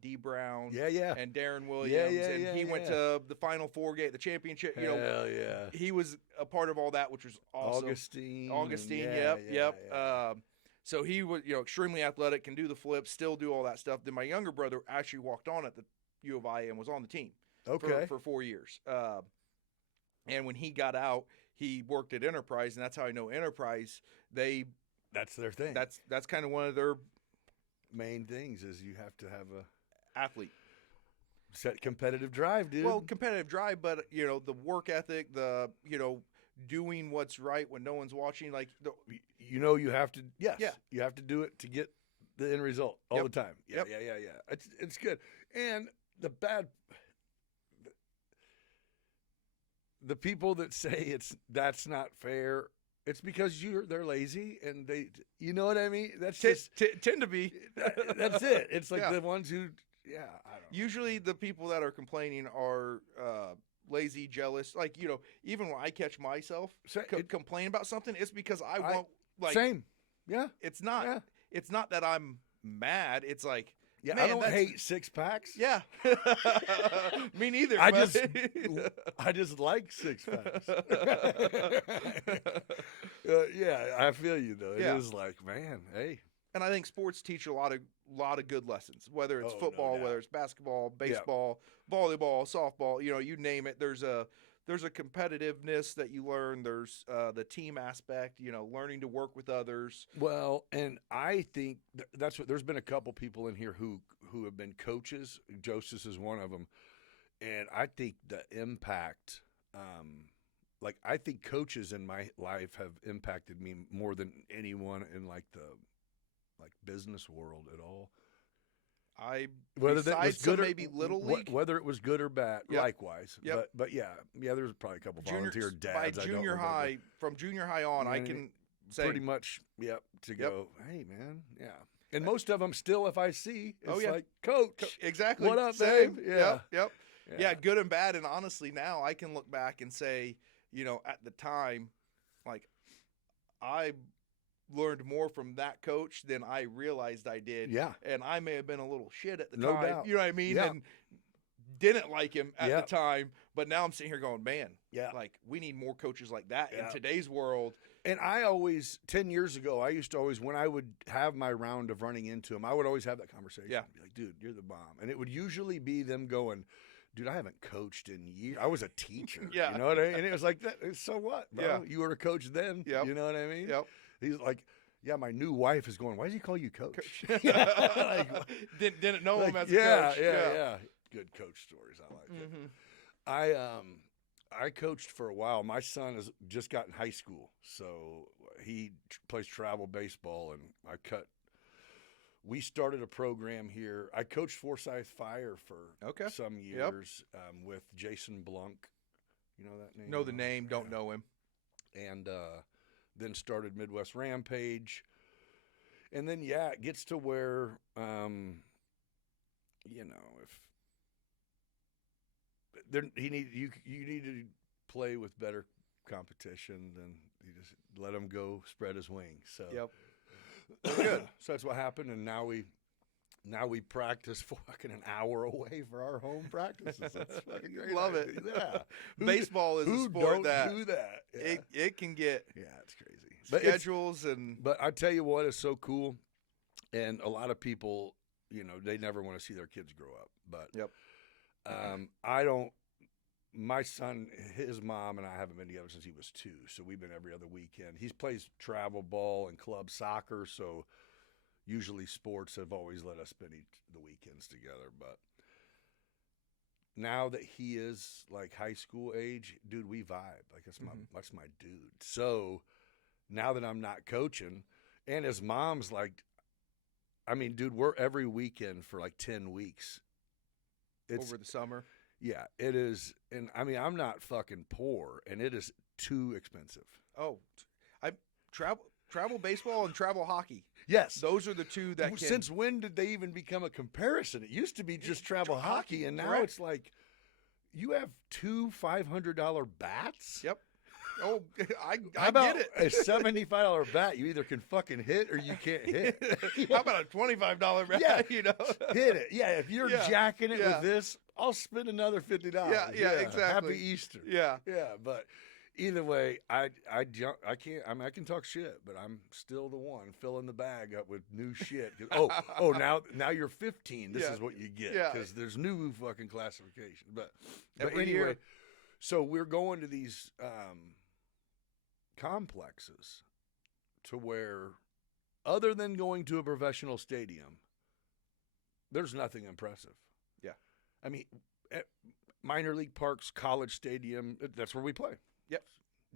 D. Brown Yeah. and Darren Williams. And he went to the Final Four game, the championship. Hell yeah. He was a part of all that, which was awesome. Augustine, yep. So he was, extremely athletic, can do the flips, still do all that stuff. Then my younger brother actually walked on at the U of I and was on the team for 4 years. And when he got out, he worked at Enterprise, and that's how I know Enterprise. That's their thing. That's kind of one of their main things is you have to have a athlete. Set competitive drive, dude. Well, competitive drive, but the work ethic, the doing what's right when no one's watching, like you have to. Yes. Yeah. You have to do it to get the end result all Yep. the time. Yeah, Yep. yeah. It's good. And the people that say that's not fair, it's because they're lazy and you know what I mean? That's just tend to be. that's it. It's like Yeah. the ones who, I don't know. Usually the people that are complaining are lazy, jealous. Like, even when I catch myself complain about something, it's because I want, like, same. Yeah. it's not, Yeah. it's not that I'm mad. It's like, Yeah, man, I don't hate six packs. Yeah. Me neither. I but- just like six packs. Yeah, I feel you though. Yeah. It is like, man, hey. And I think sports teach a lot of good lessons, whether it's Oh, no football, doubt. whether it's basketball, baseball, volleyball, softball, you name it. There's a competitiveness that you learn. There's the team aspect, learning to work with others. Well, and I think that's what. There's been a couple people in here who have been coaches. Joseph is one of them, and I think the impact, like I think coaches in my life have impacted me more than anyone in like the business world at all. Whether that was good or maybe little league, whether it was good or bad, Yep. likewise. Yep. But yeah, there's probably a couple volunteer dads. by I don't junior remember. high, from junior high on, I Yeah, can say pretty much, to go, hey man, yeah. And most of them still, if I see, it's like, Coach, exactly what up, same. babe? Yeah. Yep. Yeah, good and bad. And honestly, now I can look back and say, at the time, like, I learned more from that coach than I realized I did. Yeah. And I may have been a little shit at the No time. doubt. You know what I mean? Yeah. And didn't like him at Yeah. the time. But now I'm sitting here going, man, Yeah. like, we need more coaches like that Yeah. in today's world. And I always, 10 years ago, I used to always, when I would have my round of running into them, I would always have that conversation. Yeah. Be like, dude, you're the bomb. And it would usually be them going, dude, I haven't coached in years. I was a teacher. Yeah. You know what I mean? And it was like, that. So what, bro? Yeah. You were a coach then. Yep. You know what I mean? Yep. He's like, yeah, my new wife is going, why does he call you coach? Like, Didn't know him as a yeah, coach. yeah. Good coach stories. I like it. Mhm. I coached for a while. My son has just got in high school, so he plays travel baseball, and we started a program here. I coached Forsyth Fire for some years with Jason Blunk. You know that name? Know the name, don't know him. And then started Midwest Rampage. And then, it gets to where, if you need to play with better competition, then you just let him go spread his wings. So good. So that's what happened, and now we practice fucking an hour away for our home practices. That's fucking great. Love it. Yeah, Baseball is a who sport don't that do that. Yeah. It can get It's crazy. But schedules and But I tell you what is so cool, and a lot of people, they never want to see their kids grow up. But I don't. My son, his mom, and I haven't been together since he was 2, so we've been every other weekend. He plays travel ball and club soccer, so usually sports have always let us spend the weekends together. But now that he is like high school age, dude, we vibe. Like that's my dude. So now that I'm not coaching, and his mom's like, I mean, dude, we're every weekend for like 10 weeks. It's over the summer. Yeah, it is. And I mean, I'm not fucking poor, and it is too expensive. Oh, I travel baseball and travel hockey. Yes. Those are the two that can. Since when did they even become a comparison? It used to be just travel hockey, and now correct. it's like you have 2 $500 bats? Yep. Oh, I How about get a it. $75 bat? You either can fucking hit or you can't hit. How about a $25 bat? Yeah. Hit it. Yeah, if you're Yeah. jacking it Yeah. with this, I'll spend another $50. Yeah, exactly. Happy Easter. Yeah. Yeah, but either way, I can't. I mean, I can talk shit, but I'm still the one filling the bag up with new shit. Now you're 15. This is what you get because there's new fucking classification. But Every anyway, year. so we're going to these complexes to where, other than going to a professional stadium, there's nothing impressive. Yeah. I mean, minor league parks, college stadium, that's where we play. Yep.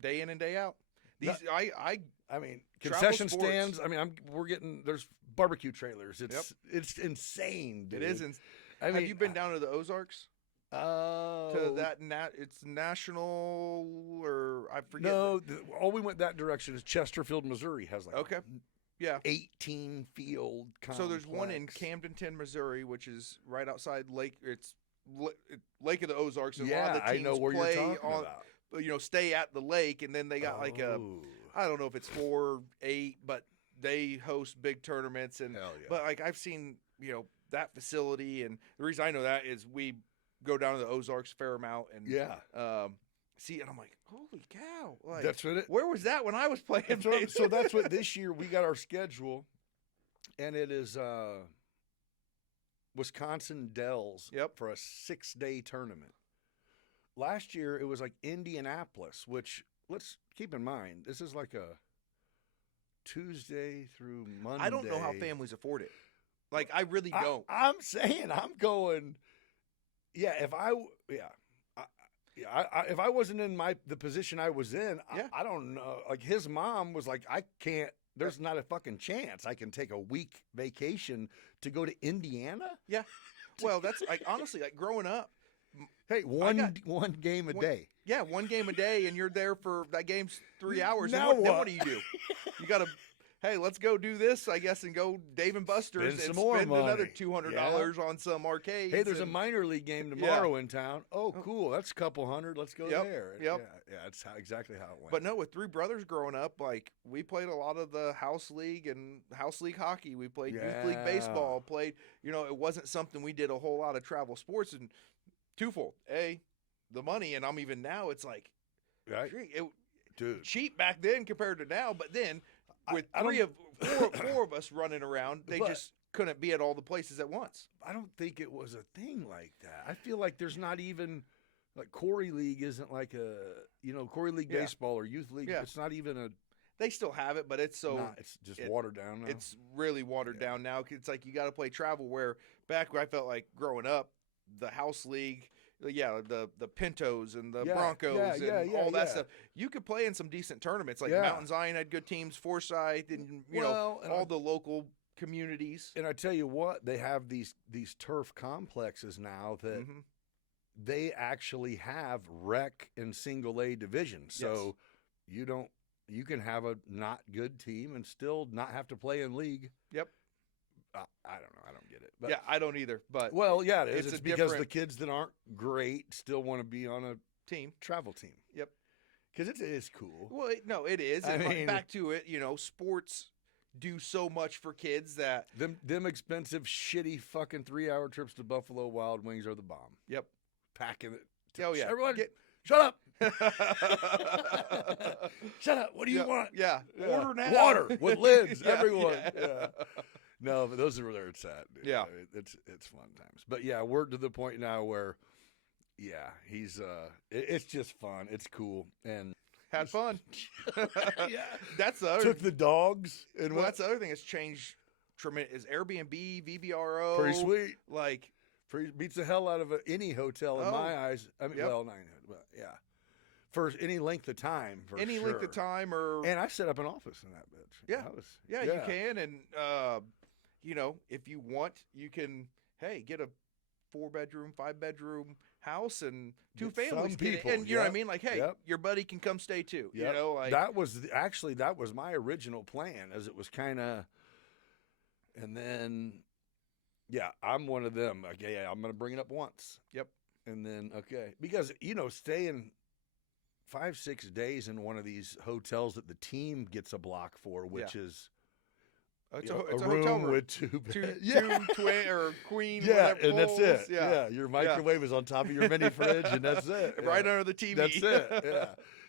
Day in and day out. These I I mean, Travel concession sports. stands. I mean, we're getting, there's barbecue trailers. It's insane, dude. It is. I mean, have you been down to the Ozarks? Oh, To that it's national, or I forget. no. All we went that direction is Chesterfield, Missouri has like Okay. Yeah. 18 field complex. So there's one in Camdenton, Missouri, which is right outside Lake. It's Lake of the Ozarks. And a lot of the I teams know where play you're talking about. Stay at the lake, and then they got like a, I don't know if it's 4 or 8, but they host big tournaments. And Hell yeah. but like I've seen, that facility, and the reason I know that is we go down to the Ozarks a fair amount, and see, and I'm like, holy cow! Like, That's what where was that when I was playing? so that's what this year we got our schedule, and it is Wisconsin Dells for a 6-day tournament. Last year it was like Indianapolis, which let's keep in mind this is like a Tuesday through Monday. I don't know how families afford it. Like I really don't. I'm saying I'm going. Yeah, if I wasn't in the position I was in, I don't know. Like his mom was like, I can't. There's not a fucking chance I can take a week vacation to go to Indiana. Yeah, well, that's like honestly, like growing up. Hey, one game a day. Yeah, one game a day, and you're there for that game's 3 hours. Now then what do? You got to. Hey, let's go do this, I guess, and go Dave and Buster's and spend another $200 on some arcades. Hey, there's a minor league game tomorrow in town. Oh, cool. That's a couple hundred. Let's go there. Yep. Yeah, that's exactly how it went. But no, with 3 brothers growing up, like we played a lot of the house league and house league hockey. We played youth league baseball. Played, it wasn't something we did a whole lot of travel sports. And twofold, the money, and I'm even now. It's like, dude, cheap back then compared to now. But then. With four of us running around, they just couldn't be at all the places at once. I don't think it was a thing like that. I feel like there's not even like Corey League isn't like a Corey League baseball or youth league. Yeah. It's not even a. They still have it, but it's it's just watered down now. It's really watered down now. It's like you got to play travel. Where back when I felt like growing up, the house league. The Pintos and the Broncos and all that stuff. You could play in some decent tournaments. Like Mountain Zion had good teams, Forsyth, and all the local communities. And I tell you what, they have these turf complexes now that they actually have rec and single A divisions. So you can have a not good team and still not have to play in league. Yep. I don't know. I don't get it. But, I don't either. But it is. It's because the kids that aren't great still want to be on a travel team. Yep. Because it is cool. Well, it is. I mean, back to it. sports do so much for kids that them expensive, shitty, fucking 3-hour trips to Buffalo Wild Wings are the bomb. Yep. Packing it. Oh yeah. Everyone, shut up. Shut up. What do you want? Yeah. Order now. Water with lids. Everyone. Yeah. No, but those are where it's at. Dude. Yeah, it's fun times. But yeah, we're to the point now where, he's it's just fun. It's cool and had fun. Yeah, that's the other. Took the dogs and that's the other thing that's changed. Tremendous is Airbnb, VBRO. Pretty sweet. Like beats the hell out of any hotel in my eyes. I mean, well, for any length of time. Any length of time, and I set up an office in that bitch. Yeah, you can, and if you want, you can. Hey, get a 4-bedroom, 5-bedroom house and 2 families. People, and you know what I mean? Like, hey, your buddy can come stay too. Yep. Like that was my original plan, as it was kind of, and then, I'm one of them. Like, I'm going to bring it up once. Yep. And then because staying 5-6 days in one of these hotels that the team gets a block for, which is. It's a hotel room with 2 beds. Two twin or queen. And that's it. Yeah, your microwave is on top of your mini fridge, and that's it. Right under the TV. That's it. Yeah.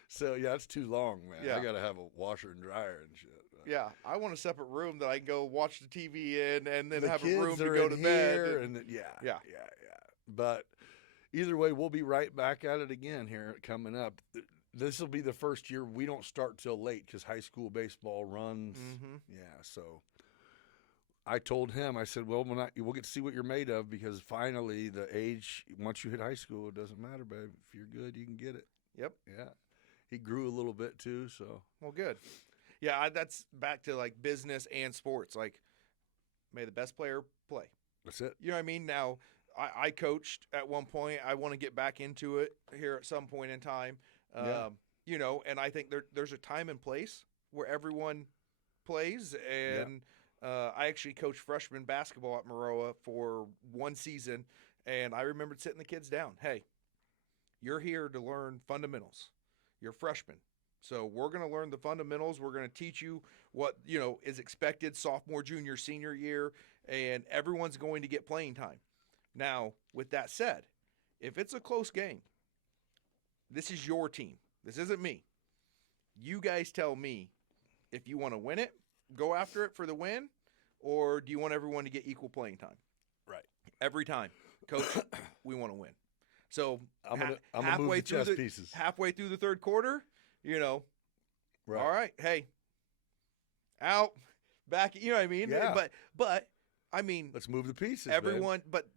So it's too long, man. Yeah. I got to have a washer and dryer and shit. Yeah, I want a separate room that I can go watch the TV in, and then have a kids room to are go in to here, bed. And yeah. But either way, we'll be right back at it again here coming up. This will be the first year we don't start till late because high school baseball runs. Mm-hmm. Yeah, so I told him, I said, well, we'll get to see what you're made of, because finally the age, once you hit high school, it doesn't matter, babe. If you're good, you can get it. Yep. Yeah. He grew a little bit too, so. Well, good. Yeah, that's back to like business and sports. Like may the best player play. That's it. You know what I mean? Now, I coached at one point. I want to get back into it here at some point in time. You know, and I think there's a time and place where everyone plays. And I actually coached freshman basketball at Maroa for one season, and I remembered sitting the kids down. Hey, you're here to learn fundamentals. You're a freshman. So we're going to learn the fundamentals. We're going to teach you what, you know, is expected sophomore, junior, senior year, and everyone's going to get playing time. Now, with that said, if it's a close game, this is your team. This isn't me. You guys tell me if you want to win it, go after it for the win, or do you want everyone to get equal playing time? Right. Every time. Coach, we want to win. So I'm gonna move the chess pieces. Halfway through the third quarter, you know, Right. all right, hey, out, back, you know what I mean? Yeah. But I mean, Let's move the pieces. everyone, but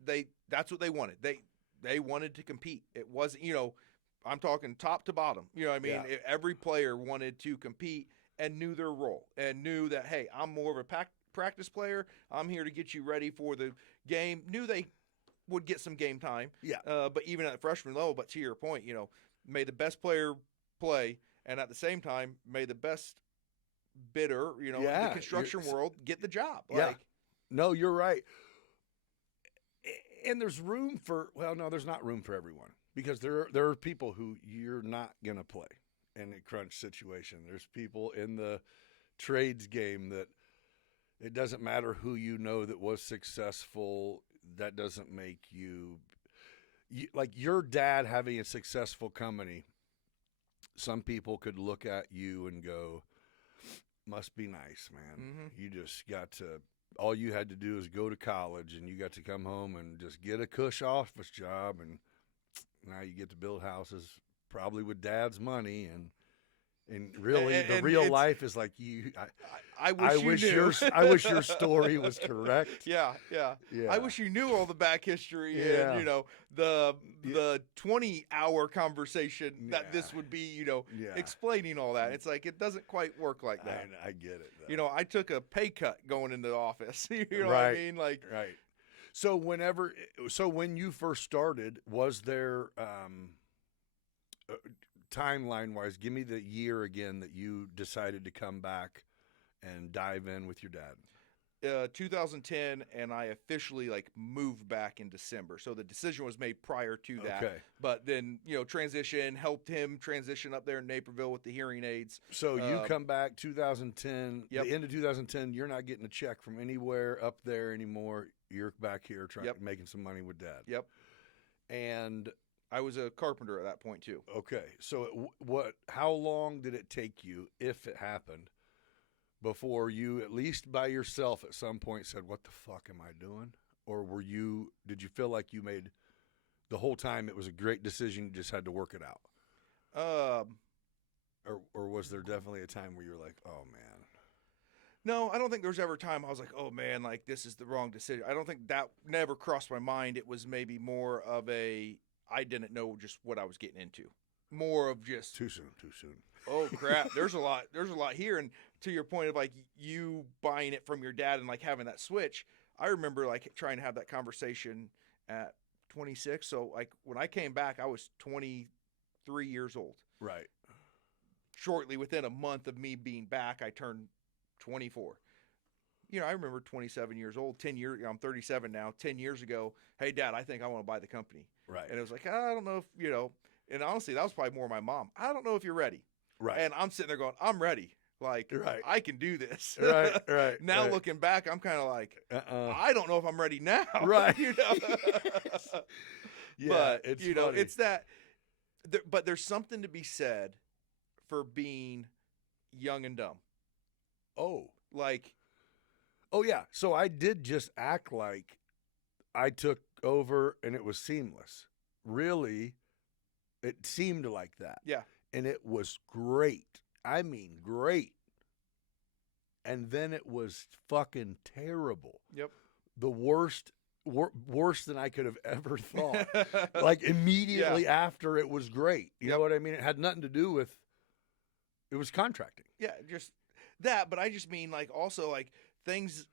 that's what they wanted. They wanted to compete. It wasn't, you know, I'm talking top to bottom. You know what I mean? Yeah. Every player wanted to compete and knew their role and knew that, hey, I'm more of a practice player. I'm here to get you ready for the game. Knew they would get some game time. Yeah. But even at the freshman level, but to your point, you know, may the best player play, and at the same time, may the best bidder, you know, in the construction world get the job. Yeah. Like, No, you're right. And there's room for, well, no, there's not room for everyone, because there are people who you're not going to play in a crunch situation. There's people in the trades game that it doesn't matter who you know that was successful. That doesn't make you like your dad having a successful company. Some people could look at you and go, must be nice, man. Mhm. You just got to, all you had to do is go to college, and you got to come home and just get a cush office job, and now you get to build houses probably with dad's money, and really the and real it's- life is like you. I wish you knew. I wish your story was correct. Yeah. Yeah. I wish you knew all the back history Yeah. and, you know, the 20-hour conversation that this Yeah. would be, you know, Yeah. explaining all that. It's like, it doesn't quite work like that. I get it. Though. You know, I took a pay cut going into the office. You know what Right. I mean? Like, Right. So when you first started, was there timeline wise? Give me the year again that you decided to come back and dive in with your dad. 2010, and I officially like moved back in December. So the decision was made prior to that. Okay. But then, you know, helped him transition up there in Naperville with the hearing aids. So you come back 2010. Yep. The end of 2010. You're not getting a check from anywhere up there anymore. You're back here making some money with dad. Yep. And I was a carpenter at that point too. okay, so how long did it take you, if it happened, before you, at least by yourself at some point, said, what the fuck am I doing? Or did you feel like you made, the whole time it was a great decision, you just had to work it out? Or was there definitely a time where you were like, oh man? No, I don't think there was ever a time I was like, oh man, like this is the wrong decision. I don't think that never crossed my mind. It was maybe more of I didn't know just what I was getting into. More of just Too soon. oh crap, there's a lot here. And to your point of like you buying it from your dad and like having that switch, I remember like trying to have that conversation at 26. So like when I came back, I was 23 years old. Right. Shortly within a month of me being back, I turned 24. You know, I remember 27 years old, 10 years, I'm 37 now, 10 years ago. Hey dad, I think I want to buy the company. Right. And it was like, I don't know if, you know, and honestly, that was probably more my mom. I don't know if you're ready. Right. And I'm sitting there going, I'm ready. Like, Right. I can do this. Right. Now right. looking back, I'm kind of like, I don't know if I'm ready now. Right. You know? Yeah, but, it's you know, funny. it's that, but there's something to be said for being young and dumb. Oh. Like, Oh, yeah. So I did just act like I took over and it was seamless. Really, it seemed like that. yeah. And it was great. I mean, great. And then it was fucking terrible. Yep. The worse than I could have ever thought. Like immediately after it was great. You know what I mean? It had nothing to do with, it was contracting. Yeah, just that. But I just mean like also like things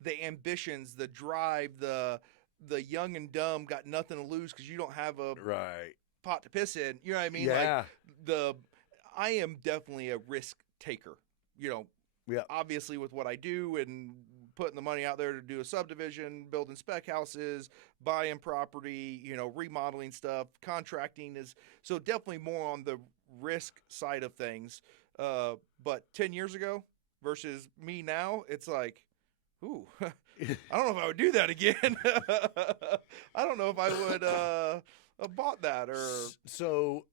the ambitions, the drive, the young and dumb got nothing to lose because you don't have a Right. pot to piss in. You know what I mean? Yeah. Like I am definitely a risk taker. You know, Yeah. obviously with what I do and putting the money out there to do a subdivision, building spec houses, buying property, you know, remodeling stuff, contracting is so definitely more on the risk side of things. But 10 years ago versus me now, it's like, ooh, I don't know if I would do that again. I don't know if I would have bought that or. So,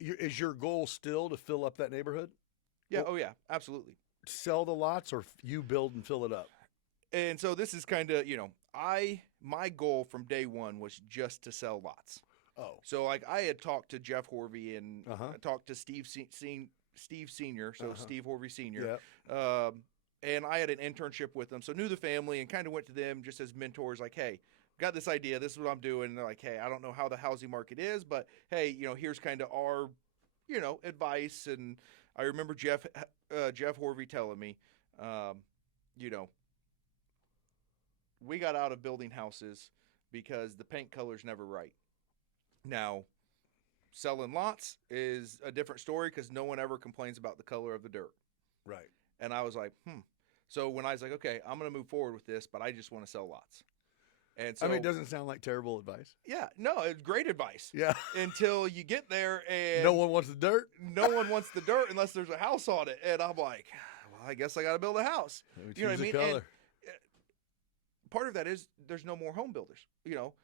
is your goal still to fill up that neighborhood? Yeah. Oh yeah, absolutely. Sell the lots, or you build and fill it up? And so this is kind of, you know, my goal from day one was just to sell lots. Oh. So like I had talked to Jeff Horvey and Uh-huh. I talked to Steve Senior, so Uh-huh. Steve Horvey Senior. Yeah. And I had an internship with them, so knew the family and kind of went to them just as mentors. Like, hey, got this idea. This is what I'm doing. And they're like, hey, I don't know how the housing market is, but hey, you know, here's kind of our, you know, advice. And I remember Jeff Horvey telling me, you know, we got out of building houses because the paint color's never right. Now, selling lots is a different story because no one ever complains about the color of the dirt. Right. And I was like, So when I was like, okay, I'm going to move forward with this, but I just want to sell lots. And so, I mean, it doesn't sound like terrible advice. yeah, no, it's great advice. Yeah. Until you get there and No one wants the dirt. no one wants the dirt unless there's a house on it. And I'm like, well, I guess I got to build a house. You know what I mean? And part of that is there's no more home builders. You know,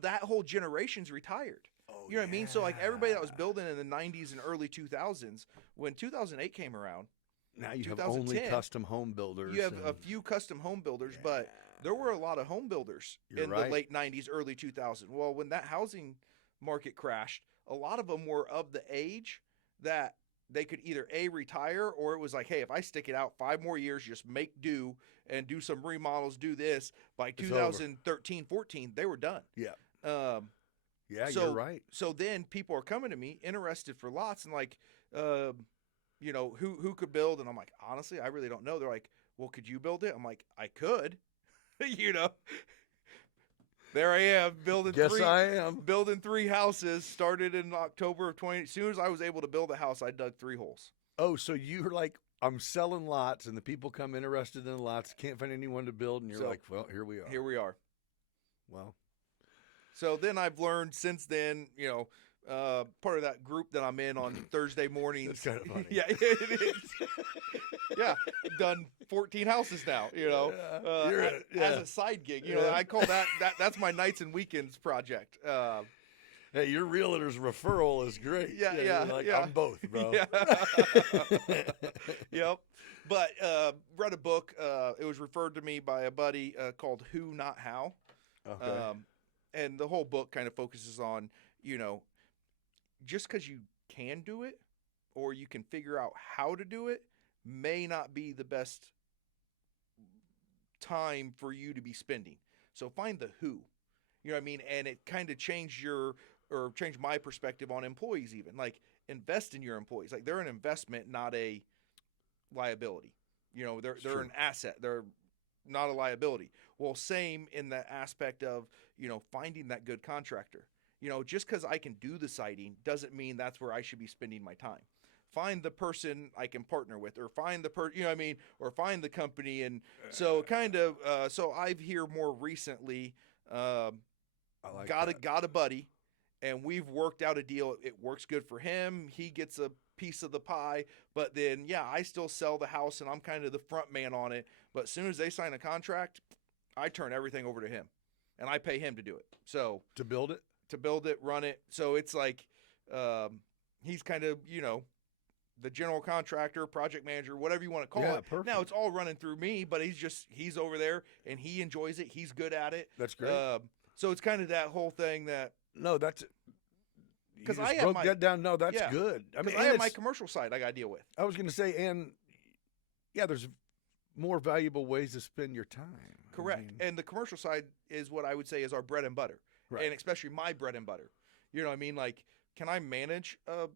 that whole generation's retired. Oh, You know what I mean? So like everybody that was building in the 90s and early 2000s, when 2008 came around, now you have only 2010, custom home builders. you have a few custom home builders, but there were a lot of home builders You're in right. the late 90s, early 2000s. Well, when that housing market crashed, a lot of them were of the age that they could either A, retire, or it was like, hey, if I stick it out 5 more years, just make do and do some remodels, do this. By 2013, 14, they were done. Yeah. Yeah, you're right. So then people are coming to me interested for lots and like, you know, who could build? And I'm like, honestly, I really don't know. They're like, well, could you build it? I'm like, I could. You know, there I am building. Building 3 houses. Started in October of 20. As soon as I was able to build a house, I dug 3 holes. Oh, so you're like, I'm selling lots, and the people come interested in the lots, can't find anyone to build, and you're like, well, here we are. Here we are. Well, so then I've learned since then, you know, part of that group that I'm in on Thursday mornings. It's kind of funny. Yeah, it is. Yeah, done 14 houses now. You know, You're in it, as a side gig. You know, I call that's my nights and weekends project. Hey, your realtor's referral is great. Yeah. You're like, I'm both, bro. Yeah. Yep. But read a book. It was referred to me by a buddy called Who Not How. Okay. And the whole book kind of focuses on, you know, just because you can do it or you can figure out how to do it may not be the best time for you to be spending. So find the who, you know what I mean? And it kind of changed my perspective on employees even. Like, invest in your employees. Like, they're an investment, not a liability. You know, they're an asset. They're not a liability. Well, same in the aspect of, you know, finding that good contractor. You know, just because I can do the siding doesn't mean that's where I should be spending my time. Find the person I can partner with, or find the you know what I mean, or find the company. And so kind of, so I've here more recently, got a buddy, and we've worked out a deal. It works good for him. He gets a piece of the pie, but then, yeah, I still sell the house and I'm kind of the front man on it. But as soon as they sign a contract, I turn everything over to him and I pay him to do it. So to build it, run it. So it's like, he's kind of, you know, the general contractor, project manager, whatever you want to call it. Perfect. Now it's all running through me, but he's over there and he enjoys it. He's good at it. That's great. So it's kind of that whole thing that. No, that's because I broke that down. No, that's good. I mean, I have my commercial side I got to deal with. I was going to say, and yeah, there's more valuable ways to spend your time. Correct. And the commercial side is what I would say is our bread and butter, right. And especially my bread and butter. You know what I mean? Like, can I manage a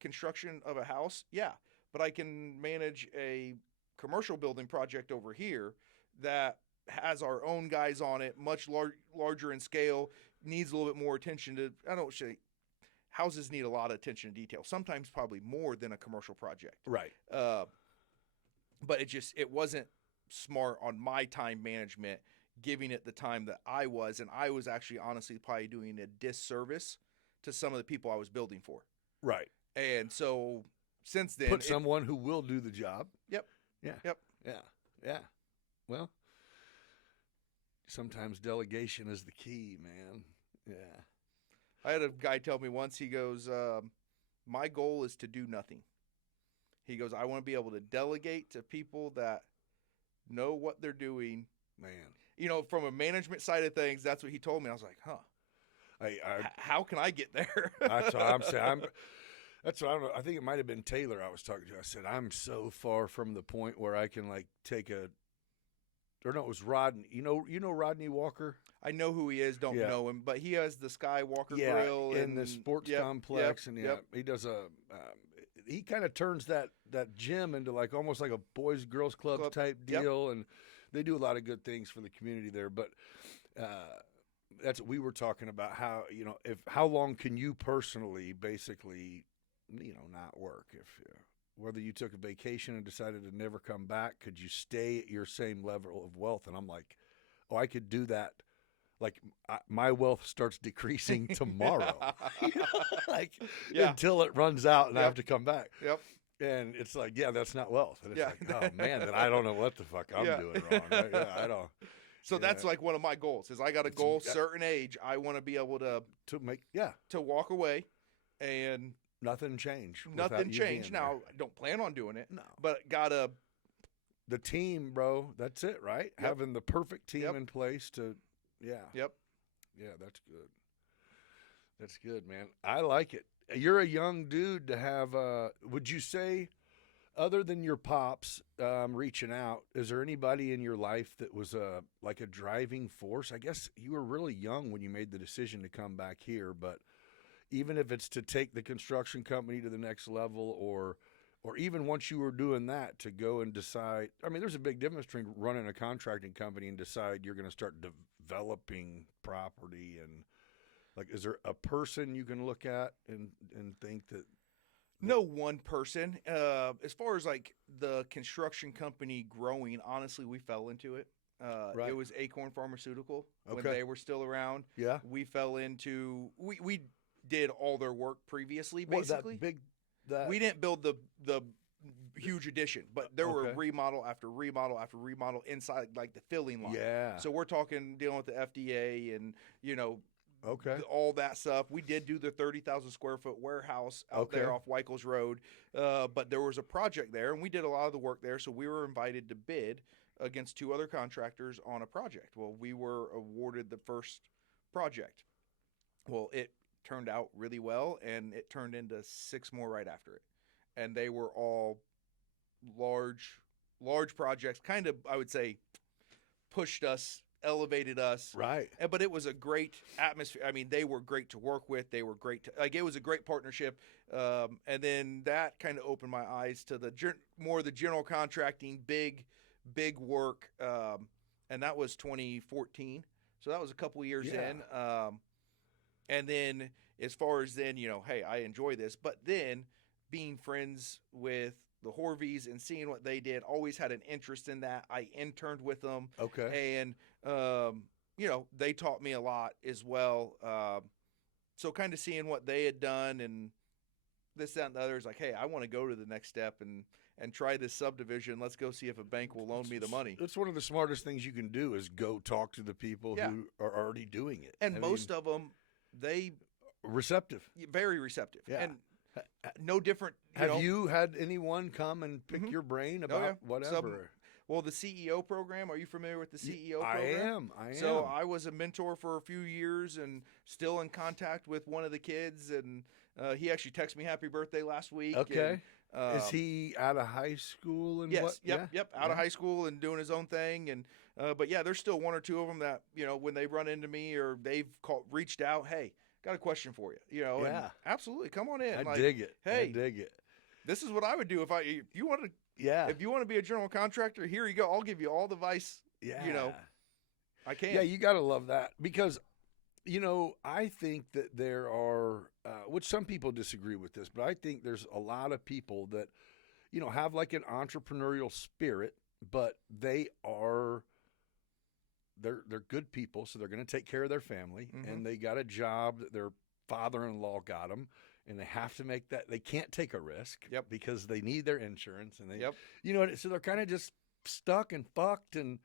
construction of a house? Yeah, but I can manage a commercial building project over here that has our own guys on it, much larger in scale, needs a little bit more attention to, I don't say, houses need a lot of attention to detail, sometimes probably more than a commercial project. Right. But it wasn't smart on my time management, giving it the time that I was, and I was actually honestly probably doing a disservice to some of the people I was building for. Right. And so since then, Put someone who will do the job. Yep. Yeah. Yep. Yeah. Well, sometimes delegation is the key, man. Yeah. I had a guy tell me once, he goes, my goal is to do nothing. He goes, I want to be able to delegate to people that know what they're doing. Man. You know, from a management side of things, that's what he told me. I was like, huh. How can I get there? That's what I'm saying. That's what I think it might have been Taylor I was talking to. I said, I'm so far from the point where I can, like, take a – or no, it was Rodney. You know Rodney Walker? I know who he is, don't know him, but he has the Skywalker grill in the sports complex. And he does he kind of turns that gym into like almost like a boys girls club type deal, and they do a lot of good things for the community there. But that's what we were talking about, how how long can you personally basically not work, if whether you took a vacation and decided to never come back, could you stay at your same level of wealth? And I'm like, oh, I could do that. Like my wealth starts decreasing tomorrow, until it runs out and I have to come back. Yep. And it's like, that's not wealth. And it's like, oh man, then I don't know what the fuck I'm doing wrong. Right? I don't. So that's like one of my goals. Is I got a goal, certain age, I want to be able to walk away, and nothing changed. Nothing changed. Now I don't plan on doing it. No, but the team, bro. That's it, right? Yep. Having the perfect team in place to. Yeah. Yep. Yeah, that's good. That's good, man. I like it. You're a young dude to have. Would you say, other than your pops reaching out, is there anybody in your life that was like a driving force? I guess you were really young when you made the decision to come back here, but even if it's to take the construction company to the next level, or even once you were doing that, to go and decide. I mean, there's a big difference between running a contracting company and decide you're going to start developing property. And like, is there a person you can look at and think that? No one person. As far as like the construction company growing, honestly, we fell into it. It was Acorn Pharmaceutical when they were still around. Yeah, we fell into. We did all their work previously. Basically, we didn't build the huge addition, but there were remodel after remodel after remodel inside, like the filling line. Yeah. So we're talking dealing with the FDA and all that stuff. We did do the 30,000 square foot warehouse out there off Weichels Road, but there was a project there, and we did a lot of the work there. So we were invited to bid against two other contractors on a project. Well, we were awarded the first project. Well, it turned out really well, and it turned into 6 more right after it, and they were all large projects. Kind of, I would say, pushed us, elevated us, right? But it was a great atmosphere. I mean, they were great to work with. They were great to, it was a great partnership. And then that kind of opened my eyes to the more of the general contracting, big work. And that was 2014. So that was a couple years in. And then as far as then, hey, I enjoy this. But then being friends with the Horvies and seeing what they did, always had an interest in that. I interned with them. Okay. And, they taught me a lot as well. So kind of seeing what they had done and this, that, and the other is like, hey, I want to go to the next step and try this subdivision. Let's go see if a bank will loan me the money. That's one of the smartest things you can do, is go talk to the people who are already doing it. And most of them, they receptive, very receptive. Yeah. And no different. Have you had anyone come and pick your brain about whatever? Well, the CEO program. Are you familiar with the CEO program? I am. So I was a mentor for a few years and still in contact with one of the kids. And he actually texted me happy birthday last week. Okay. And, is he out of high school? And yes. What? Yep. Out of high school and doing his own thing. And but there's still one or two of them that when they run into me or they've reached out, hey, got a question for you. And absolutely, come on in. I dig it. Hey, I dig it. This is what I would do if you want to. If you want to be a general contractor, here you go. I'll give you all the advice. Yeah. I can. Yeah, you got to love that because, you know, I think that there are, which some people disagree with this, but I think there's a lot of people that, you know, have like an entrepreneurial spirit, but they're good people, so they're going to take care of their family, and they got a job that their father-in-law got them, and they have to make that. They can't take a risk because they need their insurance, and they, you know, so they're kind of just stuck and fucked, and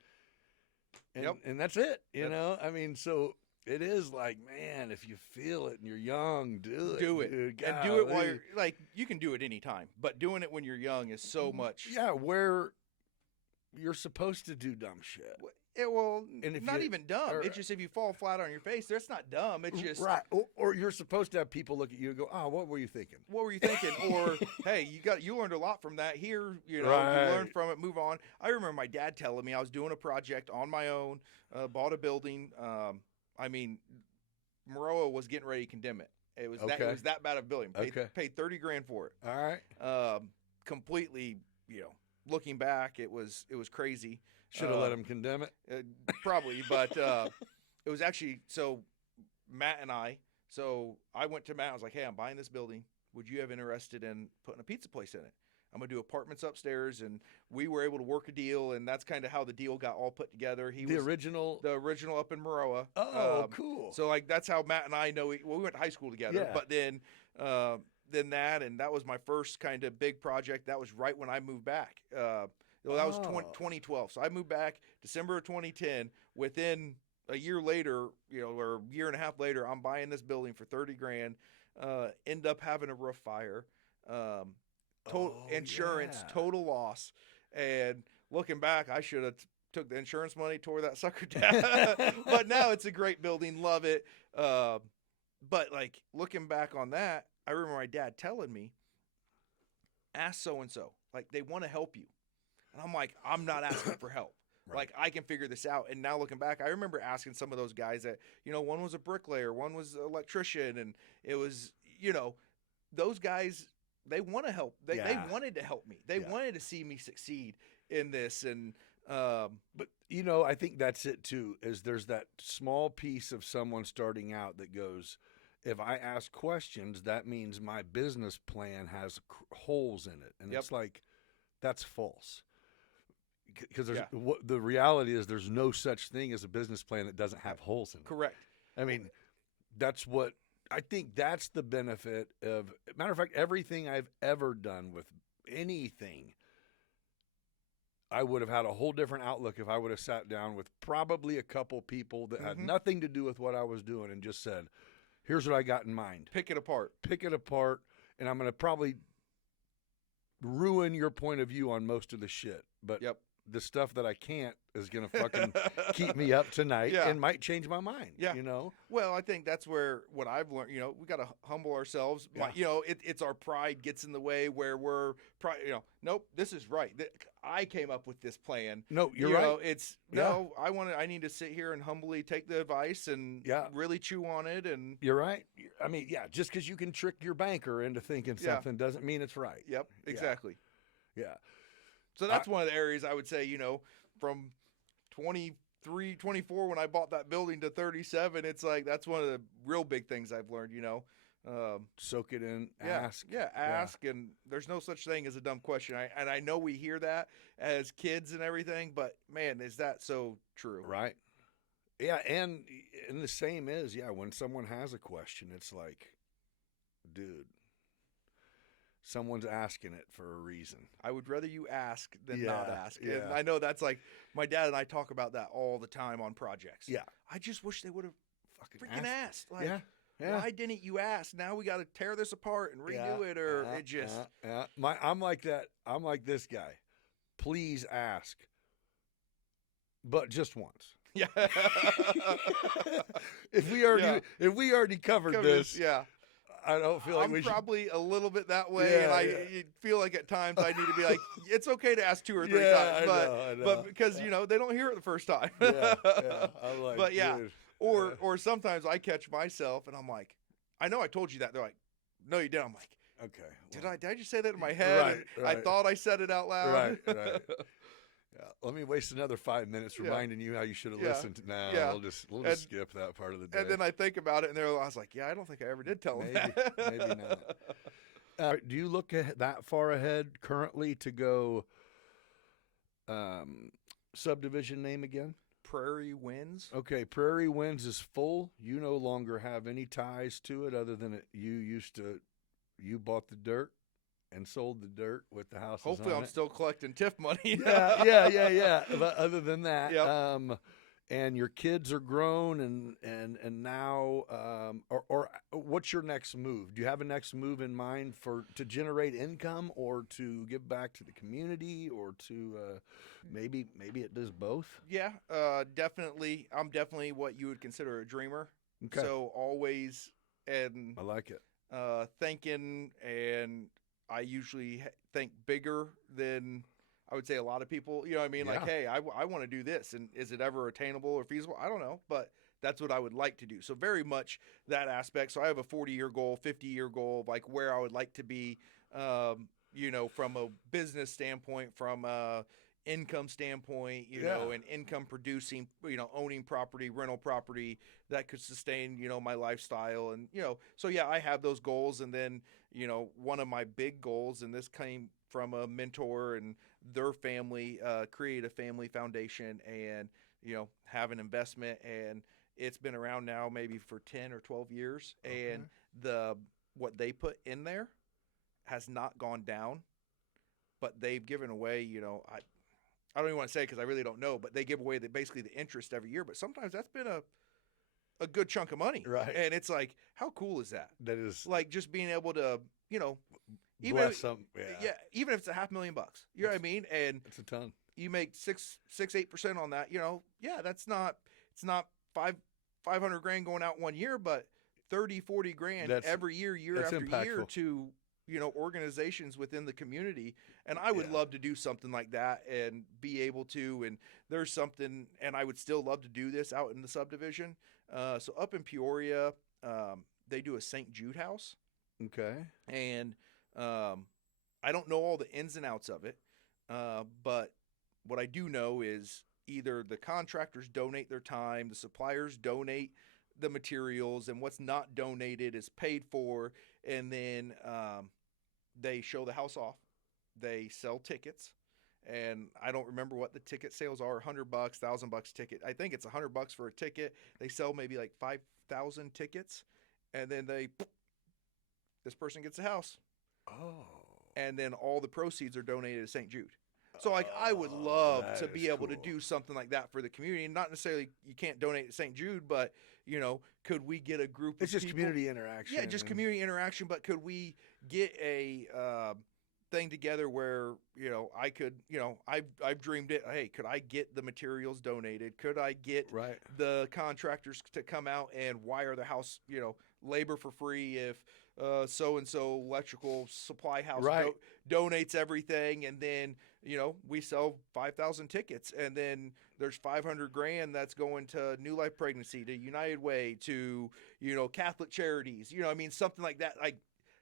that's it. You know, I mean, so it is like, man, if you feel it and you're young, do it, dude. And do it while you're like, you can do it anytime, but doing it when you're young is so much. Yeah, where you're supposed to do dumb shit. Well, and if not even dumb. It's just if you fall flat on your face, that's not dumb. It's just right. Or you're supposed to have people look at you and go, "Oh, what were you thinking? What were you thinking?" Or, "Hey, you learned a lot from that. Here, you know, you learned from it. Move on." I remember my dad telling me I was doing a project on my own, bought a building. I mean, Maroa was getting ready to condemn it. It was that bad of a building. Paid $30,000 for it. All right. Completely, you know, looking back, it was crazy. Should have let him condemn it. Probably, but it was actually, so Matt and I went to Matt, I was like, "Hey, I'm buying this building. Would you have interested in putting a pizza place in it? I'm going to do apartments upstairs," and we were able to work a deal, and that's kind of how the deal got all put together. The original up in Maroa. Oh, cool. So, like, that's how Matt and I know, we went to high school together, but then that was my first kind of big project. That was right when I moved back. That was 2012. So I moved back December of 2010. Within a year later, you know, or a year and a half later, I'm buying this building for $30,000. End up having a roof fire. Insurance, total loss. And looking back, I should have took the insurance money, tore that sucker down. But now it's a great building, love it. But like looking back on that, I remember my dad telling me, "Ask so and so, like they want to help you." And I'm like, I'm not asking for help. Right. Like, I can figure this out. And now looking back, I remember asking some of those guys that, you know, one was a bricklayer, one was an electrician, and it was, you know, those guys, they want to help. They wanted to help me. They wanted to see me succeed in this. And but, you know, I think that's it, too, is there's that small piece of someone starting out that goes, if I ask questions, that means my business plan has holes in it. And it's like, that's false. Because the reality is there's no such thing as a business plan that doesn't have holes in it. Correct. I mean, that's what I think that's the benefit of. Matter of fact, everything I've ever done with anything, I would have had a whole different outlook if I would have sat down with probably a couple people that had nothing to do with what I was doing and just said, "Here's what I got in mind. Pick it apart, and I'm going to probably ruin your point of view on most of the shit." But the stuff that I can't is going to fucking keep me up tonight and might change my mind. Yeah. You know? Well, I think that's where what I've learned, you know, we got to humble ourselves. Yeah. You know, it's our pride gets in the way where we're, you know, nope, this is right. I came up with this plan. No, you're right. Know, it's, no, I need to sit here and humbly take the advice and really chew on it. And you're right. I mean, just because you can trick your banker into thinking something doesn't mean it's right. Yep, exactly. Yeah. So that's one of the areas I would say, you know, from 23, 24 when I bought that building to 37, it's like that's one of the real big things I've learned, you know. Soak it in, ask. Ask, and there's no such thing as a dumb question. I know we hear that as kids and everything, but, man, is that so true? Right. Yeah, and the same is, when someone has a question, it's like, dude, someone's asking it for a reason. I would rather you ask than not ask. Yeah. And I know that's like my dad and I talk about that all the time on projects. Yeah. I just wish they would have freaking asked. Like, why didn't you ask? Now we got to tear this apart and redo it, or it just. I'm like that. I'm like this guy. Please ask, but just once. Yeah. If we already covered this. Yeah. I don't feel like I'm probably a little bit that way, and I feel like at times I need to be like, it's okay to ask 2 or 3 times, but because you know they don't hear it the first time. I'm like, but dude. Or sometimes I catch myself and I'm like, I know I told you that. They're like, no, you didn't. I'm like, okay, well, did I just say that in my head? Right. I thought I said it out loud. Right. let me waste another 5 minutes reminding you how you should have Yeah. listened. No, Yeah. we'll just skip that part of the day. And then I think about it, and I was like, yeah, I don't think I ever did tell them that. Maybe not. Do you look that far ahead currently to go subdivision name again? Prairie Winds. Okay, Prairie Winds is full. You no longer have any ties to it other than you bought the dirt and sold the dirt with the houses Hopefully on I'm it. still collecting TIF money. Yeah. But other than that, Yep. And your kids are grown and now, or what's your next move? Do you have a next move in mind to generate income or to give back to the community or to maybe it does both? Yeah, definitely. I'm definitely what you would consider a dreamer. Okay. So always and I like it. thinking, and I usually think bigger than I would say a lot of people. You know what I mean? Like, Yeah. hey, I want to do this, and is it ever attainable or feasible? I don't know, but that's what I would like to do. So very much that aspect. So I have a 40-year goal, 50-year goal of like where I would like to be, from a business standpoint, from a income standpoint, and income producing, owning property, rental property that could sustain, my lifestyle. And, so yeah, I have those goals. And then, one of my big goals, and this came from a mentor and their family, create a family foundation and, have an investment. And it's been around now maybe for 10 or 12 years. Okay. And what they put in there has not gone down, but they've given away, I don't even want to say because I really don't know, but they give away basically the interest every year. But sometimes that's been a good chunk of money. Right. And it's like, how cool is that? That is Like just being able to, even bless if, some. Yeah. even if it's $500,000, you know what I mean? And It's a ton. you make 8% on that, that's not, it's not 500 grand going out one year, but 30, 40 grand every year that's after year impactful. to, organizations within the community. And I would love to do something like that and be able to, and there's something, and I would still love to do this out in the subdivision. So up in Peoria, they do a St. Jude house. Okay. And I don't know all the ins and outs of it, but what I do know is either the contractors donate their time, the suppliers donate the materials, and what's not donated is paid for, and then they show the house off. They sell tickets, and I don't remember what the ticket sales are, $100, $1,000 ticket. I think it's $100 for a ticket. They sell maybe like 5,000 tickets, and then this person gets a house. Oh. And then all the proceeds are donated to St. Jude. So like I would love to be able to do something like that for the community. And not necessarily you can't donate to St. Jude, but could we get a group It's of just people? community interaction. Yeah, just community interaction, but could we get a thing together where, I could, I've dreamed it. Hey, could I get the materials donated? Could I get Right. the contractors to come out and wire the house, labor for free if so-and-so electrical supply house Right. donates everything, and then we sell 5,000 tickets, and then there's 500 grand that's going to New Life Pregnancy, to United Way, to Catholic Charities, I mean, something like that. Like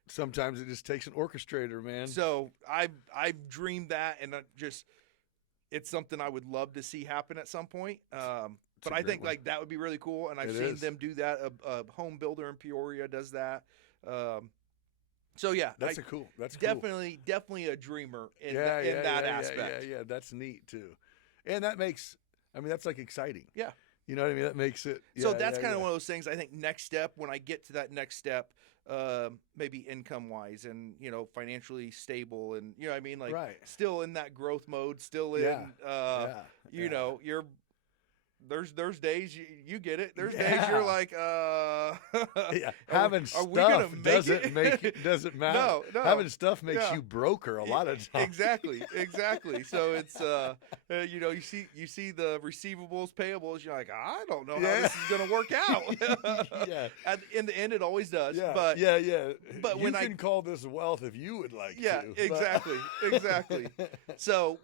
Sometimes it just takes an orchestrator, man. so I've dreamed that, and it's something I would love to see happen at some point. But I think like that would be really cool, and I've seen them do that. A home builder in Peoria does that. So yeah, That's cool. definitely a dreamer in that aspect. Yeah, that's neat too, and that's like exciting. Yeah. You know what I mean? That makes it. So that's kind of one of those things. I think next step, when I get to that next step, maybe income wise and financially stable, and what I mean, like still in that growth mode, still in you're. There's days you get it. There's days you're like, having stuff doesn't matter. No. Having stuff makes you broker a lot of times. Exactly. So it's you see the receivables, payables. You're like, I don't know how this is going to work out. In the end, it always does. Yeah. But But when you can call this wealth if you would like to. Exactly. So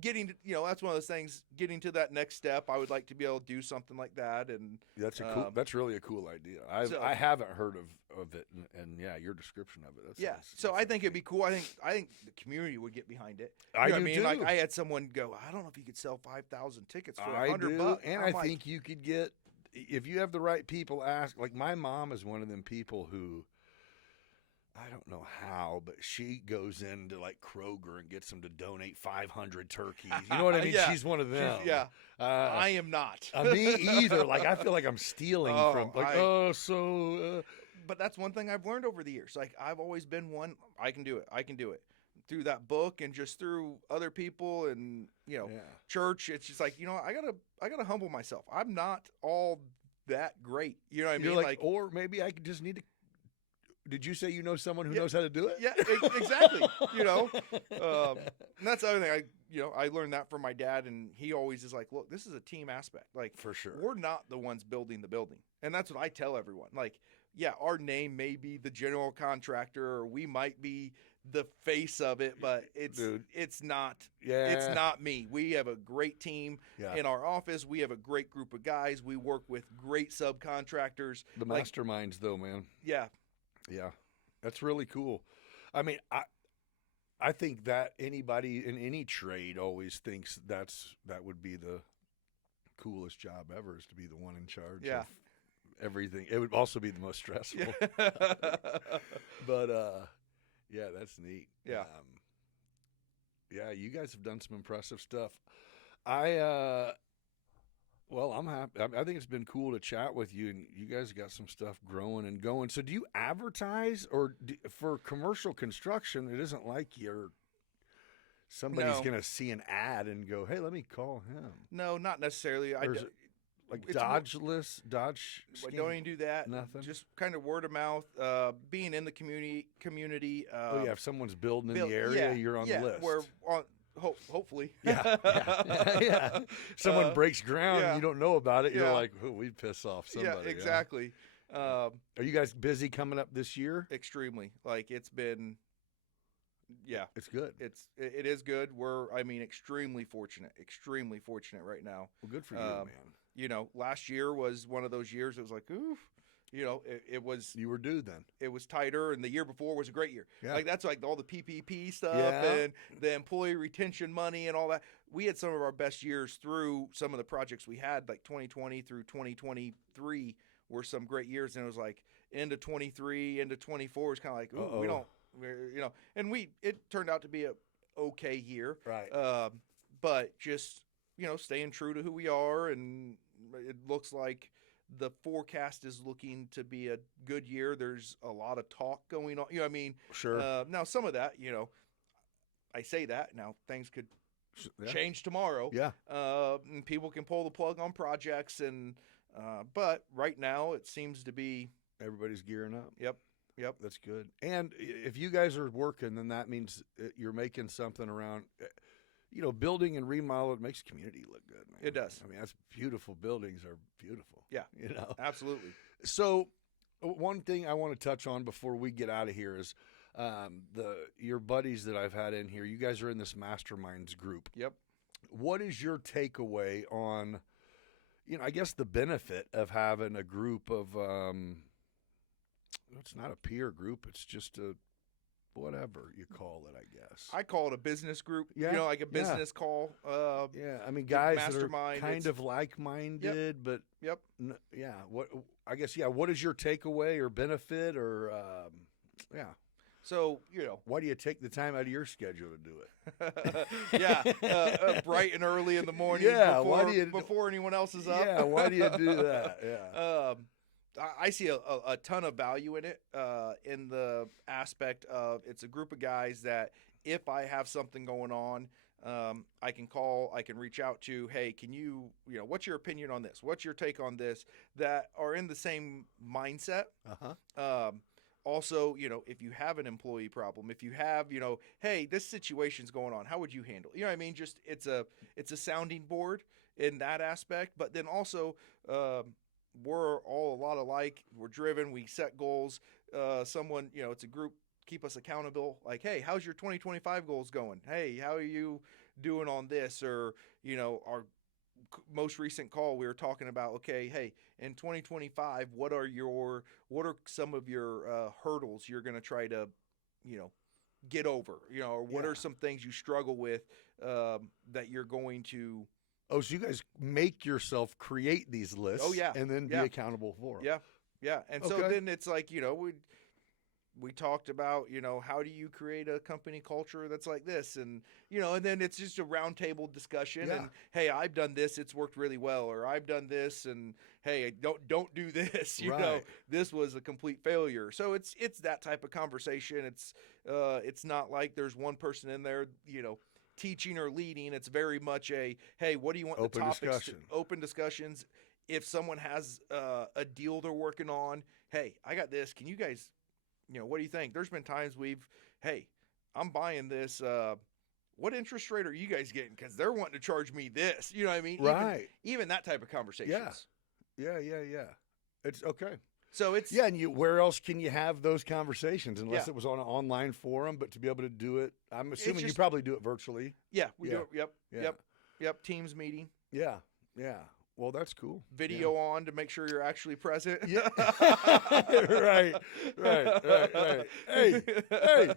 getting to, that's one of those things, getting to that next step. I would like to be able to do something like that. And That's that's really a cool idea. I haven't heard of it, and yeah, your description of it. So I think it'd be cool. I think the community would get behind it. I know what do I mean, too. like I had someone go, I don't know if you could sell 5,000 tickets for I $100. do, and I'm I think you could get, if you have the right people ask. Like my mom is one of them people who, I don't know how, but she goes into like Kroger and gets them to donate 500 turkeys. You know what I mean? Yeah. She's one of them. I am not. Me either. Like I feel like I'm stealing from. Like But that's one thing I've learned over the years. Like I've always been one. I can do it. Through that book and just through other people and church. It's just like I gotta humble myself. I'm not all that great. You know what I mean? Like, or maybe I just need to. Did you say you know someone who knows how to do it? Yeah, exactly. And that's the other thing. I learned that from my dad, and he always is like, look, this is a team aspect. Like, for sure, we're not the ones building the building, and that's what I tell everyone. Like, yeah, our name may be the general contractor, or we might be the face of it, but it's not. Yeah. It's not me. We have a great team in our office. We have a great group of guys. We work with great subcontractors. The masterminds, though, man. Yeah. Yeah, that's really cool. I mean, I think that anybody in any trade always thinks that would be the coolest job ever, is to be the one in charge of everything. It would also be the most stressful. But yeah, that's neat. Yeah. Yeah, you guys have done some impressive stuff. Well, I'm happy. I think it's been cool to chat with you, and you guys got some stuff growing and going. So do you advertise, or for commercial construction, it isn't like somebody's going to see an ad and go, hey, let me call him? No, not necessarily. Like Dodge I don't even do that. Nothing? Just kind of word of mouth, being in the community. If someone's building in the area, you're on the list. We're on. Hopefully. Yeah. Someone breaks ground and you don't know about it. You're like, oh, we'd piss off somebody. Yeah, exactly. Are you guys busy coming up this year? Extremely. Like it's been. Yeah, it's good. It is good. We're extremely fortunate right now. Well, good for you, man. Last year was one of those years. It was like, oof. It was. You were due then. It was tighter, and the year before was a great year. Yeah. Like that's like all the PPP stuff and the employee retention money and all that. We had some of our best years through some of the projects we had, like 2020 through 2023 were some great years. And it was like into 23, into 24 is kind of like, ooh, we don't, and it turned out to be a okay year. Right. But just staying true to who we are, and it looks like the forecast is looking to be a good year. There's a lot of talk going on. Sure. Now some of that, I say that now things could change tomorrow. Yeah. And people can pull the plug on projects, but right now it seems to be everybody's gearing up. Yep. That's good. And if you guys are working, then that means you're making something around. Building and remodel, it makes community look good, man. It does. I mean, that's beautiful. Buildings are beautiful. Yeah. Absolutely. So one thing I want to touch on before we get out of here is your buddies that I've had in here. You guys are in this masterminds group. Yep. What is your takeaway on, I guess the benefit of having a group of, it's not a peer group. It's just a, whatever you call it, I guess. I call it a business group. Yeah. Like a business call. I mean, guys that are kind of like-minded, but Yep. What is your takeaway or benefit or So, why do you take the time out of your schedule to do it? Bright and early in the morning before anyone else is up. Yeah, why do you do that? Yeah. I see a ton of value in it, in the aspect of it's a group of guys that if I have something going on, I can call, I can reach out to, hey, can you what's your opinion on this? What's your take on this? That are in the same mindset. Also, if you have an employee problem, if you have, hey, this situation's going on, how would you handle it? You know what I mean? Just it's a sounding board in that aspect, but then also we're all a lot alike. We're driven. We set goals. Someone, it's a group, keep us accountable. Like, hey, how's your 2025 goals going? Hey, how are you doing on this? Or, our most recent call, we were talking about, okay, hey, in 2025, what are some of your hurdles you're going to try to, get over, or what are some things you struggle with that you're going to. Oh, so you guys make yourself create these lists. Oh, yeah. And then be accountable for them. Yeah. Yeah. And so then it's like, we talked about, how do you create a company culture that's like this? And, and then it's just a roundtable discussion. Yeah. And, hey, I've done this. It's worked really well. Or I've done this. And, hey, don't do this. This was a complete failure. So it's that type of conversation. It's not like there's one person in there, teaching or leading. It's very much a, hey, what do you want open the topics discussion. Open discussions. If someone has a deal they're working on, hey, I got this. Can you guys, what do you think? There's been times hey, I'm buying this. What interest rate are you guys getting? Because they're wanting to charge me this. You know what I mean? Right. Even that type of conversations. Yeah. It's okay. So it's and where else can you have those conversations unless it was on an online forum? But to be able to do it, I'm assuming you probably do it virtually. Yeah, we do it. Yep. Teams meeting. Yeah. Well, that's cool. Video on to make sure you're actually present. Yeah. Right. Hey. Right.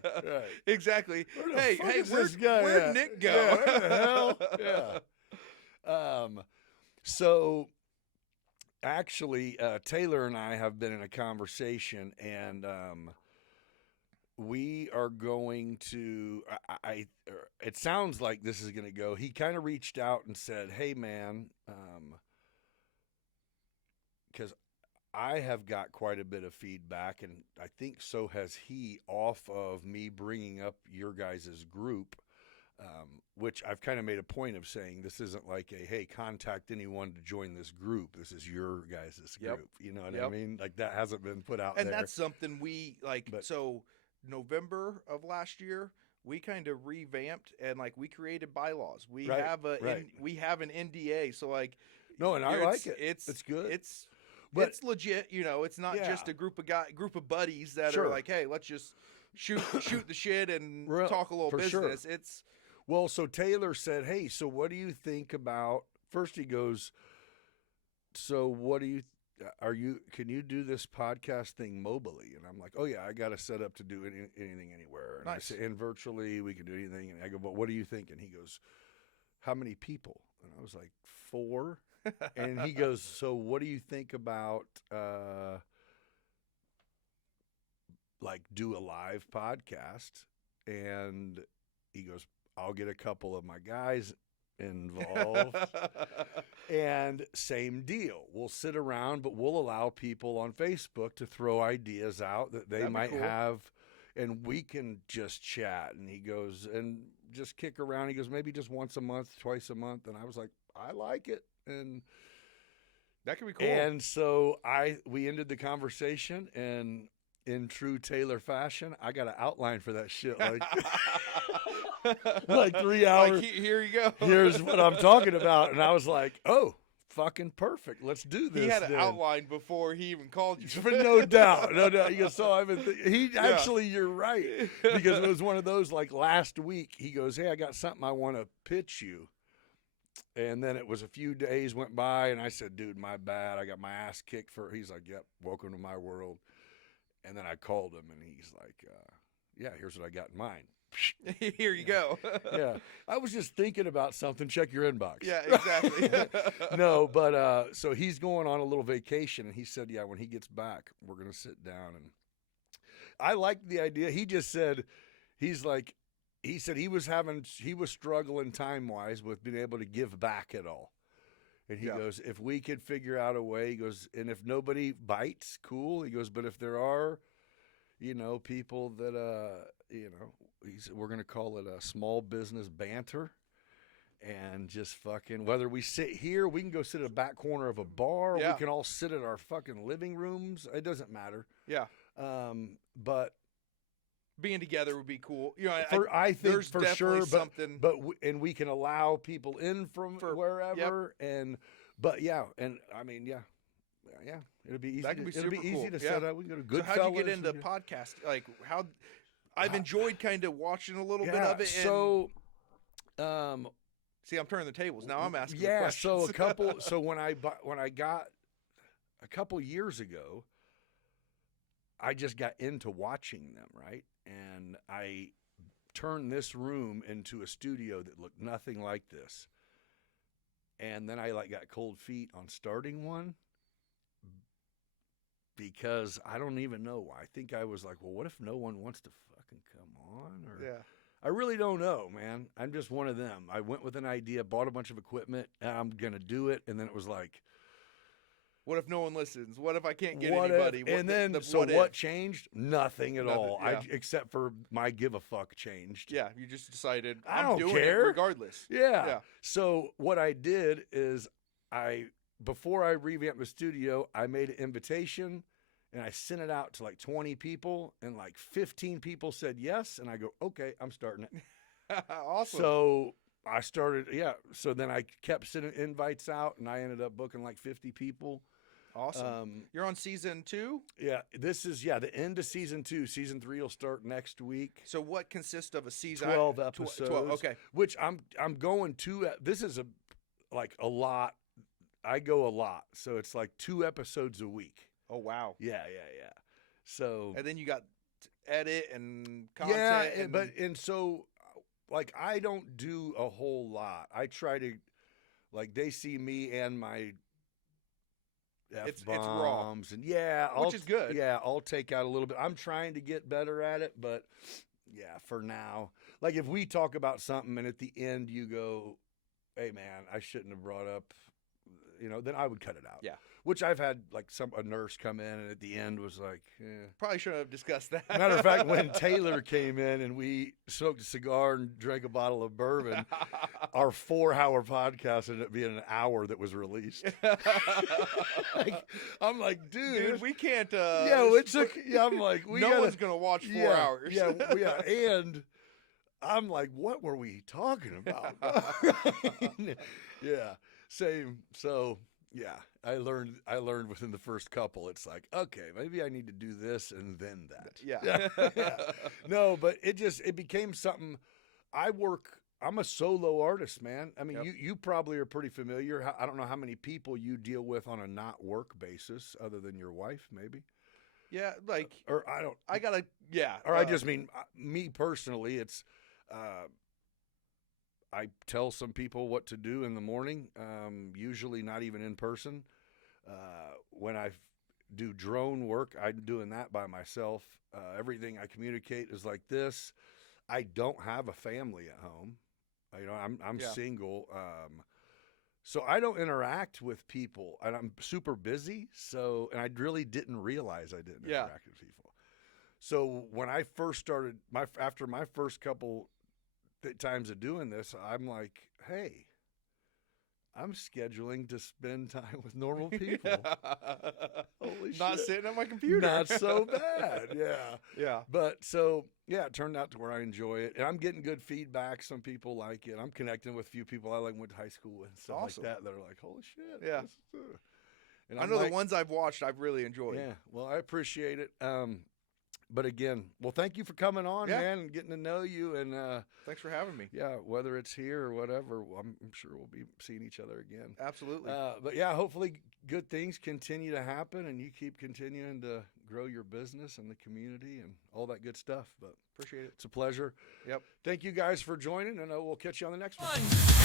Exactly. Hey, where'd Nick go? Yeah, what the hell? Yeah. So actually, Taylor and I have been in a conversation, and we are going to. It sounds like this is going to go. He kind of reached out and said, "Hey, man," because I have got quite a bit of feedback, and I think so has he, off of me bringing up your guys' group. Which I've kind of made a point of saying this isn't like hey, contact anyone to join this group. This is your guys' group. You know what I mean? Like that hasn't been put out there. And that's something we like. So November of last year, we kind of revamped and we created bylaws. We have we have an NDA. So no, and I like it. It's good. It's legit. It's not just a group of buddies that are like, hey, let's just shoot the shit and talk a little business. Sure. It's. Well, so Taylor said, hey, so what do you think about, first he goes, so what do you, can you do this podcast thing mobily? And I'm like, oh yeah, I got to set up to do anything anywhere. And nice. I say, and virtually we can do anything. And I go, but what do you think? And he goes, how many people? And I was like, 4. And he goes, so what do you think about, do a live podcast? And he goes, I'll get a couple of my guys involved. And same deal. We'll sit around, but we'll allow people on Facebook to throw ideas out that they might have, and we can just chat. And he goes, and just kick around. He goes, maybe just once a month, twice a month. And I was like, I like it. And that could be cool. And so we ended the conversation, and in true Taylor fashion, I got an outline for that shit. Like 3 hours. Here you go. Here's what I'm talking about. And I was like, oh, fucking perfect. Let's do this. He had an outline before he even called you. No doubt. He goes, so I've been actually, you're right. Because it was one of those, last week, he goes, hey, I got something I want to pitch you. And then it was a few days went by, and I said, dude, my bad. I got my ass kicked he's like, yep, welcome to my world. And then I called him, and he's like, yeah, here's what I got in mind. Here you go. Yeah. I was just thinking about something. Check your inbox. Yeah, exactly. No, but so he's going on a little vacation, and he said, yeah, when he gets back, we're going to sit down. And I liked the idea. He just said, he said he was struggling time-wise with being able to give back at all. And he goes, if we could figure out a way, he goes, and if nobody bites, cool. He goes, but if there are, people that, he said, we're going to call it a small business banter, and just fucking, whether we sit here, we can go sit at the back corner of a bar. Yeah. We can all sit at our fucking living rooms. It doesn't matter. Yeah. But being together would be cool. I think there's for definitely sure, something. And we can allow people in from wherever. Yep. It'll be easy. That could be super easy cool. to set up. We can go to Goodfellas. So how'd you get into podcast? How I've enjoyed kind of watching a little bit of it. So See, I'm turning the tables now. I'm asking. Yeah. The So questions. So when I got a couple years ago, I just got into watching them, right? And I turned this room into a studio that looked nothing like this. And then I got cold feet on starting one because I don't even know why. I think I was like, well, what if no one wants to fucking come on? Or Yeah. I really don't know, man. I'm just one of them. I went with an idea, bought a bunch of equipment, and I'm going to do it. And then it was like, What if no one listens? What if I can't get what anybody? if? And then, what if? changed? Nothing at Nothing, all. yeah. Except for my give a fuck changed. Yeah, you just decided I I'm don't doing care. it regardless. Yeah. Yeah. So what I did is before I revamped the studio, I made an invitation and I sent it out to like 20 people and like 15 people said yes. And I go, okay, I'm starting it. Awesome. So I started, yeah. So then I kept sending invites out and I ended up booking like 50 people. Awesome. You're on season 2? Yeah, this is the end of season 2. Season 3 will start next week. So what consists of a season? 12 episodes. 12, okay. Which I'm going to. This is a lot. I go a lot, so it's like 2 episodes a week. Oh wow. Yeah. So And then you got edit and content. yeah, so like I don't do a whole lot. I try to they see me and my it's raw, F-bombs and yeah, which is good. Yeah, I'll take out a little bit. I'm trying to get better at it, but yeah, for now, like if we talk about something and at the end you go, "Hey man, I shouldn't have brought up," then I would cut it out. Yeah. Which I've had a nurse come in and at the end was like, Probably shouldn't have discussed that. Matter of fact, when Taylor came in and we smoked a cigar and drank a bottle of bourbon, our 4-hour podcast ended up being an hour that was released. I'm like, dude, we can't. I'm like, one's gonna watch 4 hours. Yeah, and I'm like, what were we talking about? Yeah, same. So yeah, I learned within the first couple. It's like, okay, maybe I need to do this and then that. Yeah. No, but it became something. I'm a solo artist, man. I mean, Yep. you probably are pretty familiar. I don't know how many people you deal with on a not work basis, other than your wife, maybe. Yeah, Or I don't. I gotta. Yeah. Or I just mean me personally. It's. I tell some people what to do in the morning, usually not even in person. When I do drone work, I'm doing that by myself. Everything I communicate is like this. I don't have a family at home. I'm single. So I don't interact with people, and I'm super busy. And I really didn't realize I didn't interact with people. So when I first started, after my first couple times of doing this, I'm like, hey, I'm scheduling to spend time with normal people. Holy shit. Not sitting at my computer. Not so bad. Yeah. Yeah. But so, yeah, it turned out to where I enjoy it. And I'm getting good feedback. Some people like it. I'm connecting with a few people I went to high school with and stuff Awesome. like that. That are like, holy shit. Yeah. And I know the ones I've watched, I've really enjoyed. Yeah. Well, I appreciate it. But again, thank you for coming on, man, and getting to know you. And thanks for having me. yeah, whether it's here or whatever, I'm sure we'll be seeing each other again. Absolutely. But yeah, hopefully good things continue to happen and you keep continuing to grow your business and the community and all that good stuff. But appreciate it. It's a pleasure. Yep. Thank you guys for joining, and we'll catch you on the next one.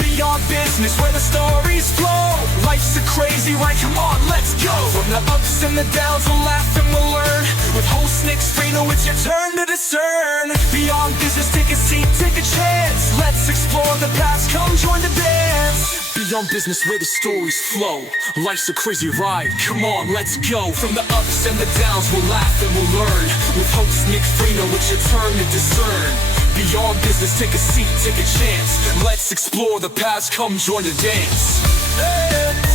Beyond business where the stories flow. Life's a crazy ride, come on, let's go. From the ups and the downs, we'll laugh and we'll learn. With host Nick Freno, it's your turn to discern. Beyond business, take a seat, take a chance. Let's explore the past, come join the dance. Beyond business where the stories flow. Life's a crazy ride, come on, let's go. From the ups and the downs, we'll laugh and we'll learn. With host Nick Freno, it's your turn to discern. Beyond business, take a seat, take a chance. Let's explore the past, come join the dance. Hey.